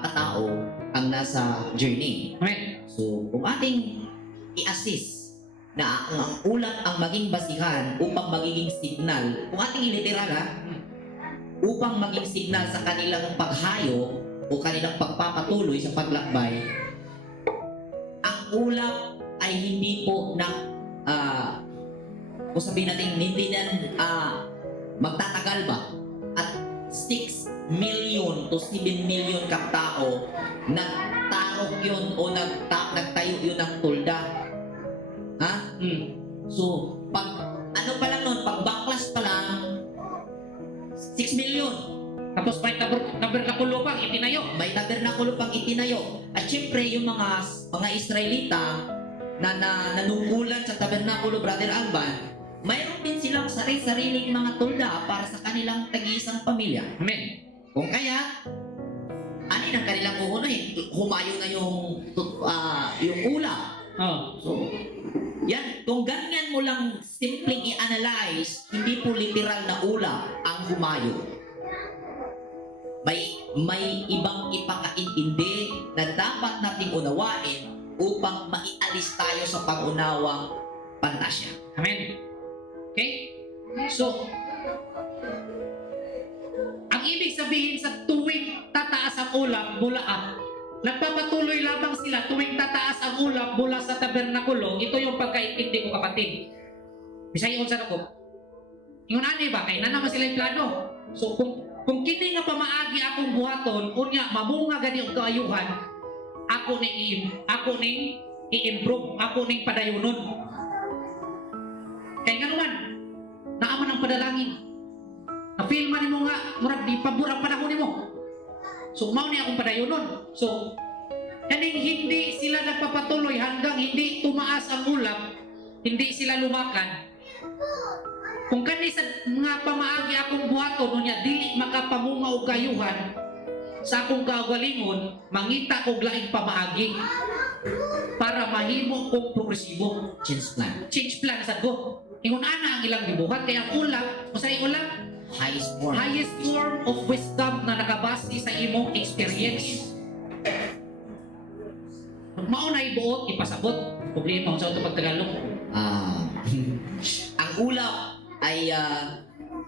katao ang nasa journey. Amen. So, kung ating i-assist na ang ulap ang maging basihan upang magiging signal, kung ating iliteral upang maging signal sa kanilang paghayo o kanilang pagpapatuloy sa paglakbay, ang ulap ay hindi po na kung sabihin natin hindi na magtatagal ba at 6 million to 7 million katao nagtarok yun o nagtayo yun ng tulda. So, pag ano pa lang nun, pag backlash pa lang 6 million. Tapos may tabernakulo pang itinayo. May tabernakulo pang itinayo. At syempre, yung mga Israelita na nanungkulan sa tabernakulo, Brother Alban, mayroon din silang sariling mga tulda para sa kanilang tag-iisang pamilya. Amen. Kung kaya, ano ang kanilang uunuhin? Humayo na yung ulap. So, yan, kung ganyan mo lang simpleng i-analyze, hindi po literal na ulap ang humayo. May ibang ipakaintindi na dapat nating unawain upang maialis tayo sa pag-unawang pantasya. Amen. Okay? So, ang ibig sabihin sa tuwing tataas ang ulap mula nagpapatuloy lamang sila tuwing tataas ang ulap mula sa tabernakulo. Ito yung pagkaintindi ko, kapatid. Bisaya yun sa ako. Ingon ani ba? Kaya na naman sila yung plano. So, kung Kung kini nga pamaagi akong buhaton, unya mamunga gani og kaayuhan, ako ning i-improve, ako ning padayunon. Kaya nga naman, naaman ang padalangin. Na-feel man mo nga, murag di pabor ang panahon nimo. So, mao ni akong padayunon. So, kaning hindi sila nagpapatuloy hanggang hindi tumaas ang ulap, hindi sila lumakad. Kung kani sa mga pamaagi akong buhaton, unya di makapamunga og kayuhan, sa akong kaugalingon, mangita og laing pamaagi para mahimo kong progresibo. Change plan sa ko. Ingon ana ang ilang gibuhat kaya ang ulap, usay ulap, highest form of wisdom na nakabase sa imong experience. Mao na ibuot ipasabot problema sa uto pagtagalog. Ang ulap ay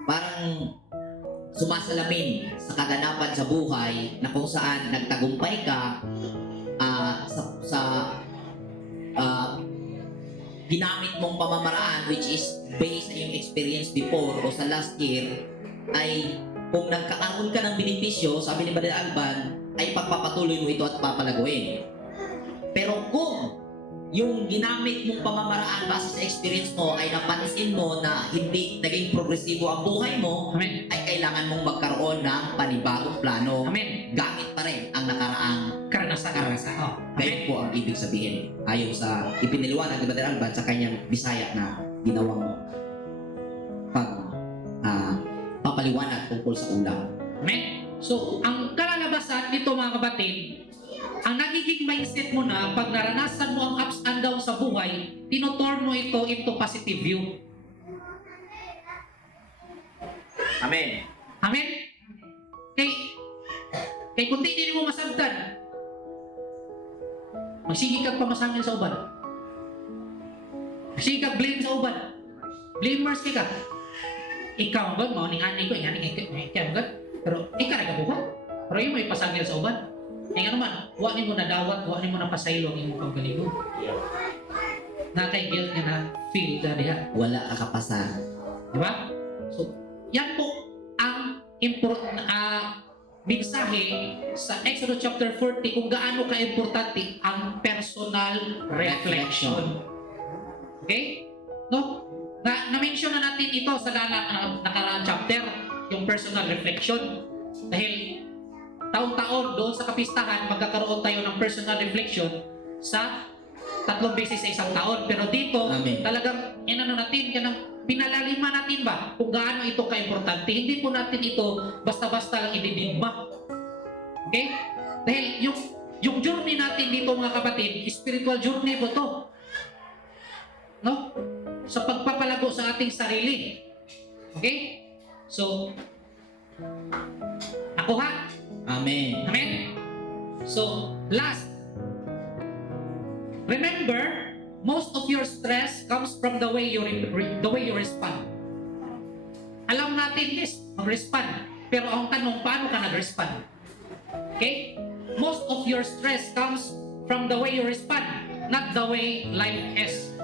parang sumasalamin sa kaganapan sa buhay na kung saan nagtagumpay ka sa ginamit mong pamamaraan which is based sa iyong experience before o sa last year, ay kung nagkakaroon ka ng benepisyo, sabi ni Brother Alban, ay pagpapatuloy mo ito at papalaguin. Pero kung yung ginamit mong pamamaraan base sa experience mo ay napansin mo na hindi naging progresibo ang buhay mo, Amen. ay kailangan mong magkaroon ng panibagong plano Amen. gamit pa rin ang nakaraang Karanasan. karanasan. Amen. Ganyan po ang ibig sabihin ayon sa ipiniliwanag ni Brother Alban sa kanyang Bisaya na ginawang papaliwanag tungkol sa ulam. Amen. So, ang kalalabasan nito mga kapatid, ang nagiging mindset mo na pag naranasan mo ang ups and downs sa buhay, tinuturn mo ito into positive view. Amen. Amen? Kay kung di mo masabtan, magsige kag pamasangil sa uban. Magsige kag blame sa uban. Blamers ka. Ikaw ba, mao ning ani ko, ikaw ba? Pero ikaw nagabuhat. Pero yung may pasangil sa uban. Kaya naman, huwag mo na dawat, huwag mo na pasaylo ang iyong pagkaligo. Na kay guilt nga na feel ka diha. Wala kakapasan. Di ba? So, yan po ang mensahe sa Exodus chapter 40 kung gaano ka-importante ang personal reflection. Okay? No? Na-mention na natin ito sa nakaraang chapter, yung personal reflection. Dahil taon-taon doon sa kapistahan, magkakaroon tayo ng personal reflection sa 3 beses sa isang taon. Pero dito, Amen. talagang natin, pinalaliman natin ba kung gaano ito ka-importante. Hindi po natin ito basta-basta lang ididigma. Okay? Dahil yung journey natin dito mga kapatid, spiritual journey po to. No? Sa pagpapalago sa ating sarili. Okay? So, ako ha? Amen. Amen? So, last. Remember, most of your stress comes from the way you respond. Alam natin, yes, mag-respond. Pero ang tanong, paano ka nag-respond? Okay? Most of your stress comes from the way you respond, not the way life is.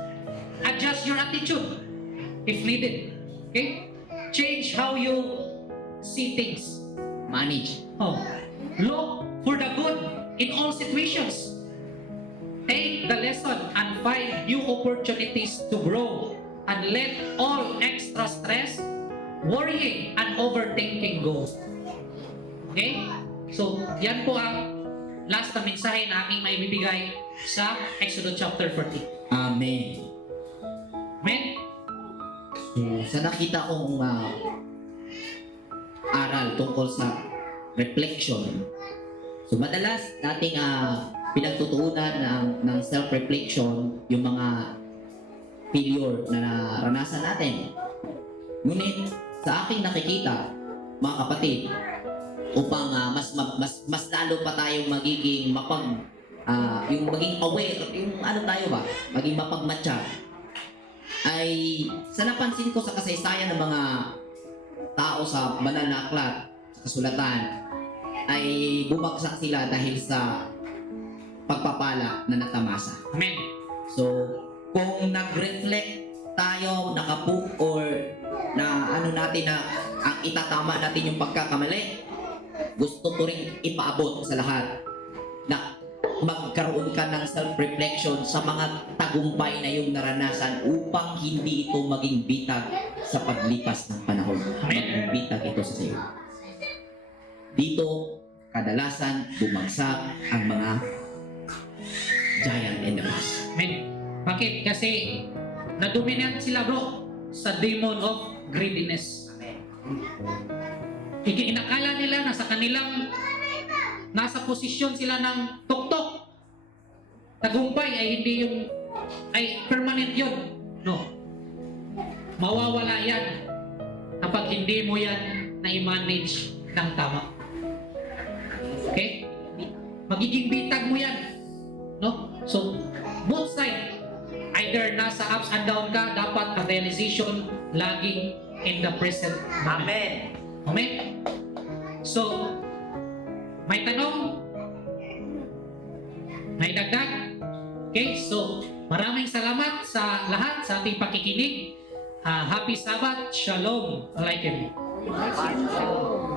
Adjust your attitude if needed. Okay? Change how you see things. Manage. Oh. Look for the good in all situations. Take the lesson and find new opportunities to grow, and let all extra stress, worrying, and overthinking go. Okay? So, yan po ang last na mensahe na aking maibibigay sa Exodus chapter 40. Amen. Amen? So, sa nakita kong aral tungkol sa reflection, so madalas nating pinagtutuunan ng self-reflection yung mga failure na naranasan natin. Ngunit sa aking nakikita, mga kapatid, upang mas lalo pa tayong magiging yung maging aware, yung ano tayo ba, maging mapagmatya, ay sa napansin ko sa kasaysayan ng mga tao sa banal na aklat, sa kasulatan, ay bumagsak sila dahil sa pagpapala na natamasa. Amen. So, kung nag-reflect tayo, nakabook or na ano natin na ang itatama natin yung pagkakamali. Gusto ko rin ipaabot sa lahat na magkaroon ka ng self-reflection sa mga tagumpay na iyong naranasan upang hindi ito maging bitag sa paglipas ng panahon. Maging bitag ito sa iyo. Dito, kadalasan bumagsak ang mga giant in the past. Amen. Bakit? Kasi na-dominant sila bro sa demon of greediness. Inakala nila na sa kanilang nasa posisyon sila ng tuktok. Tagumpay ay hindi yung ay permanent yun. No. Mawawala yan kapag hindi mo yan na-manage ng tama. Okay? Magiging bitag mo yan. No? So, both side, either nasa ups and down ka, dapat ang realization laging in the present moment. Amen. Amen? So, may tanong? May dagdag? Okay, so maraming salamat sa lahat sa ating pakikinig. Happy Sabbath. Shalom. Alaikum. Shalom.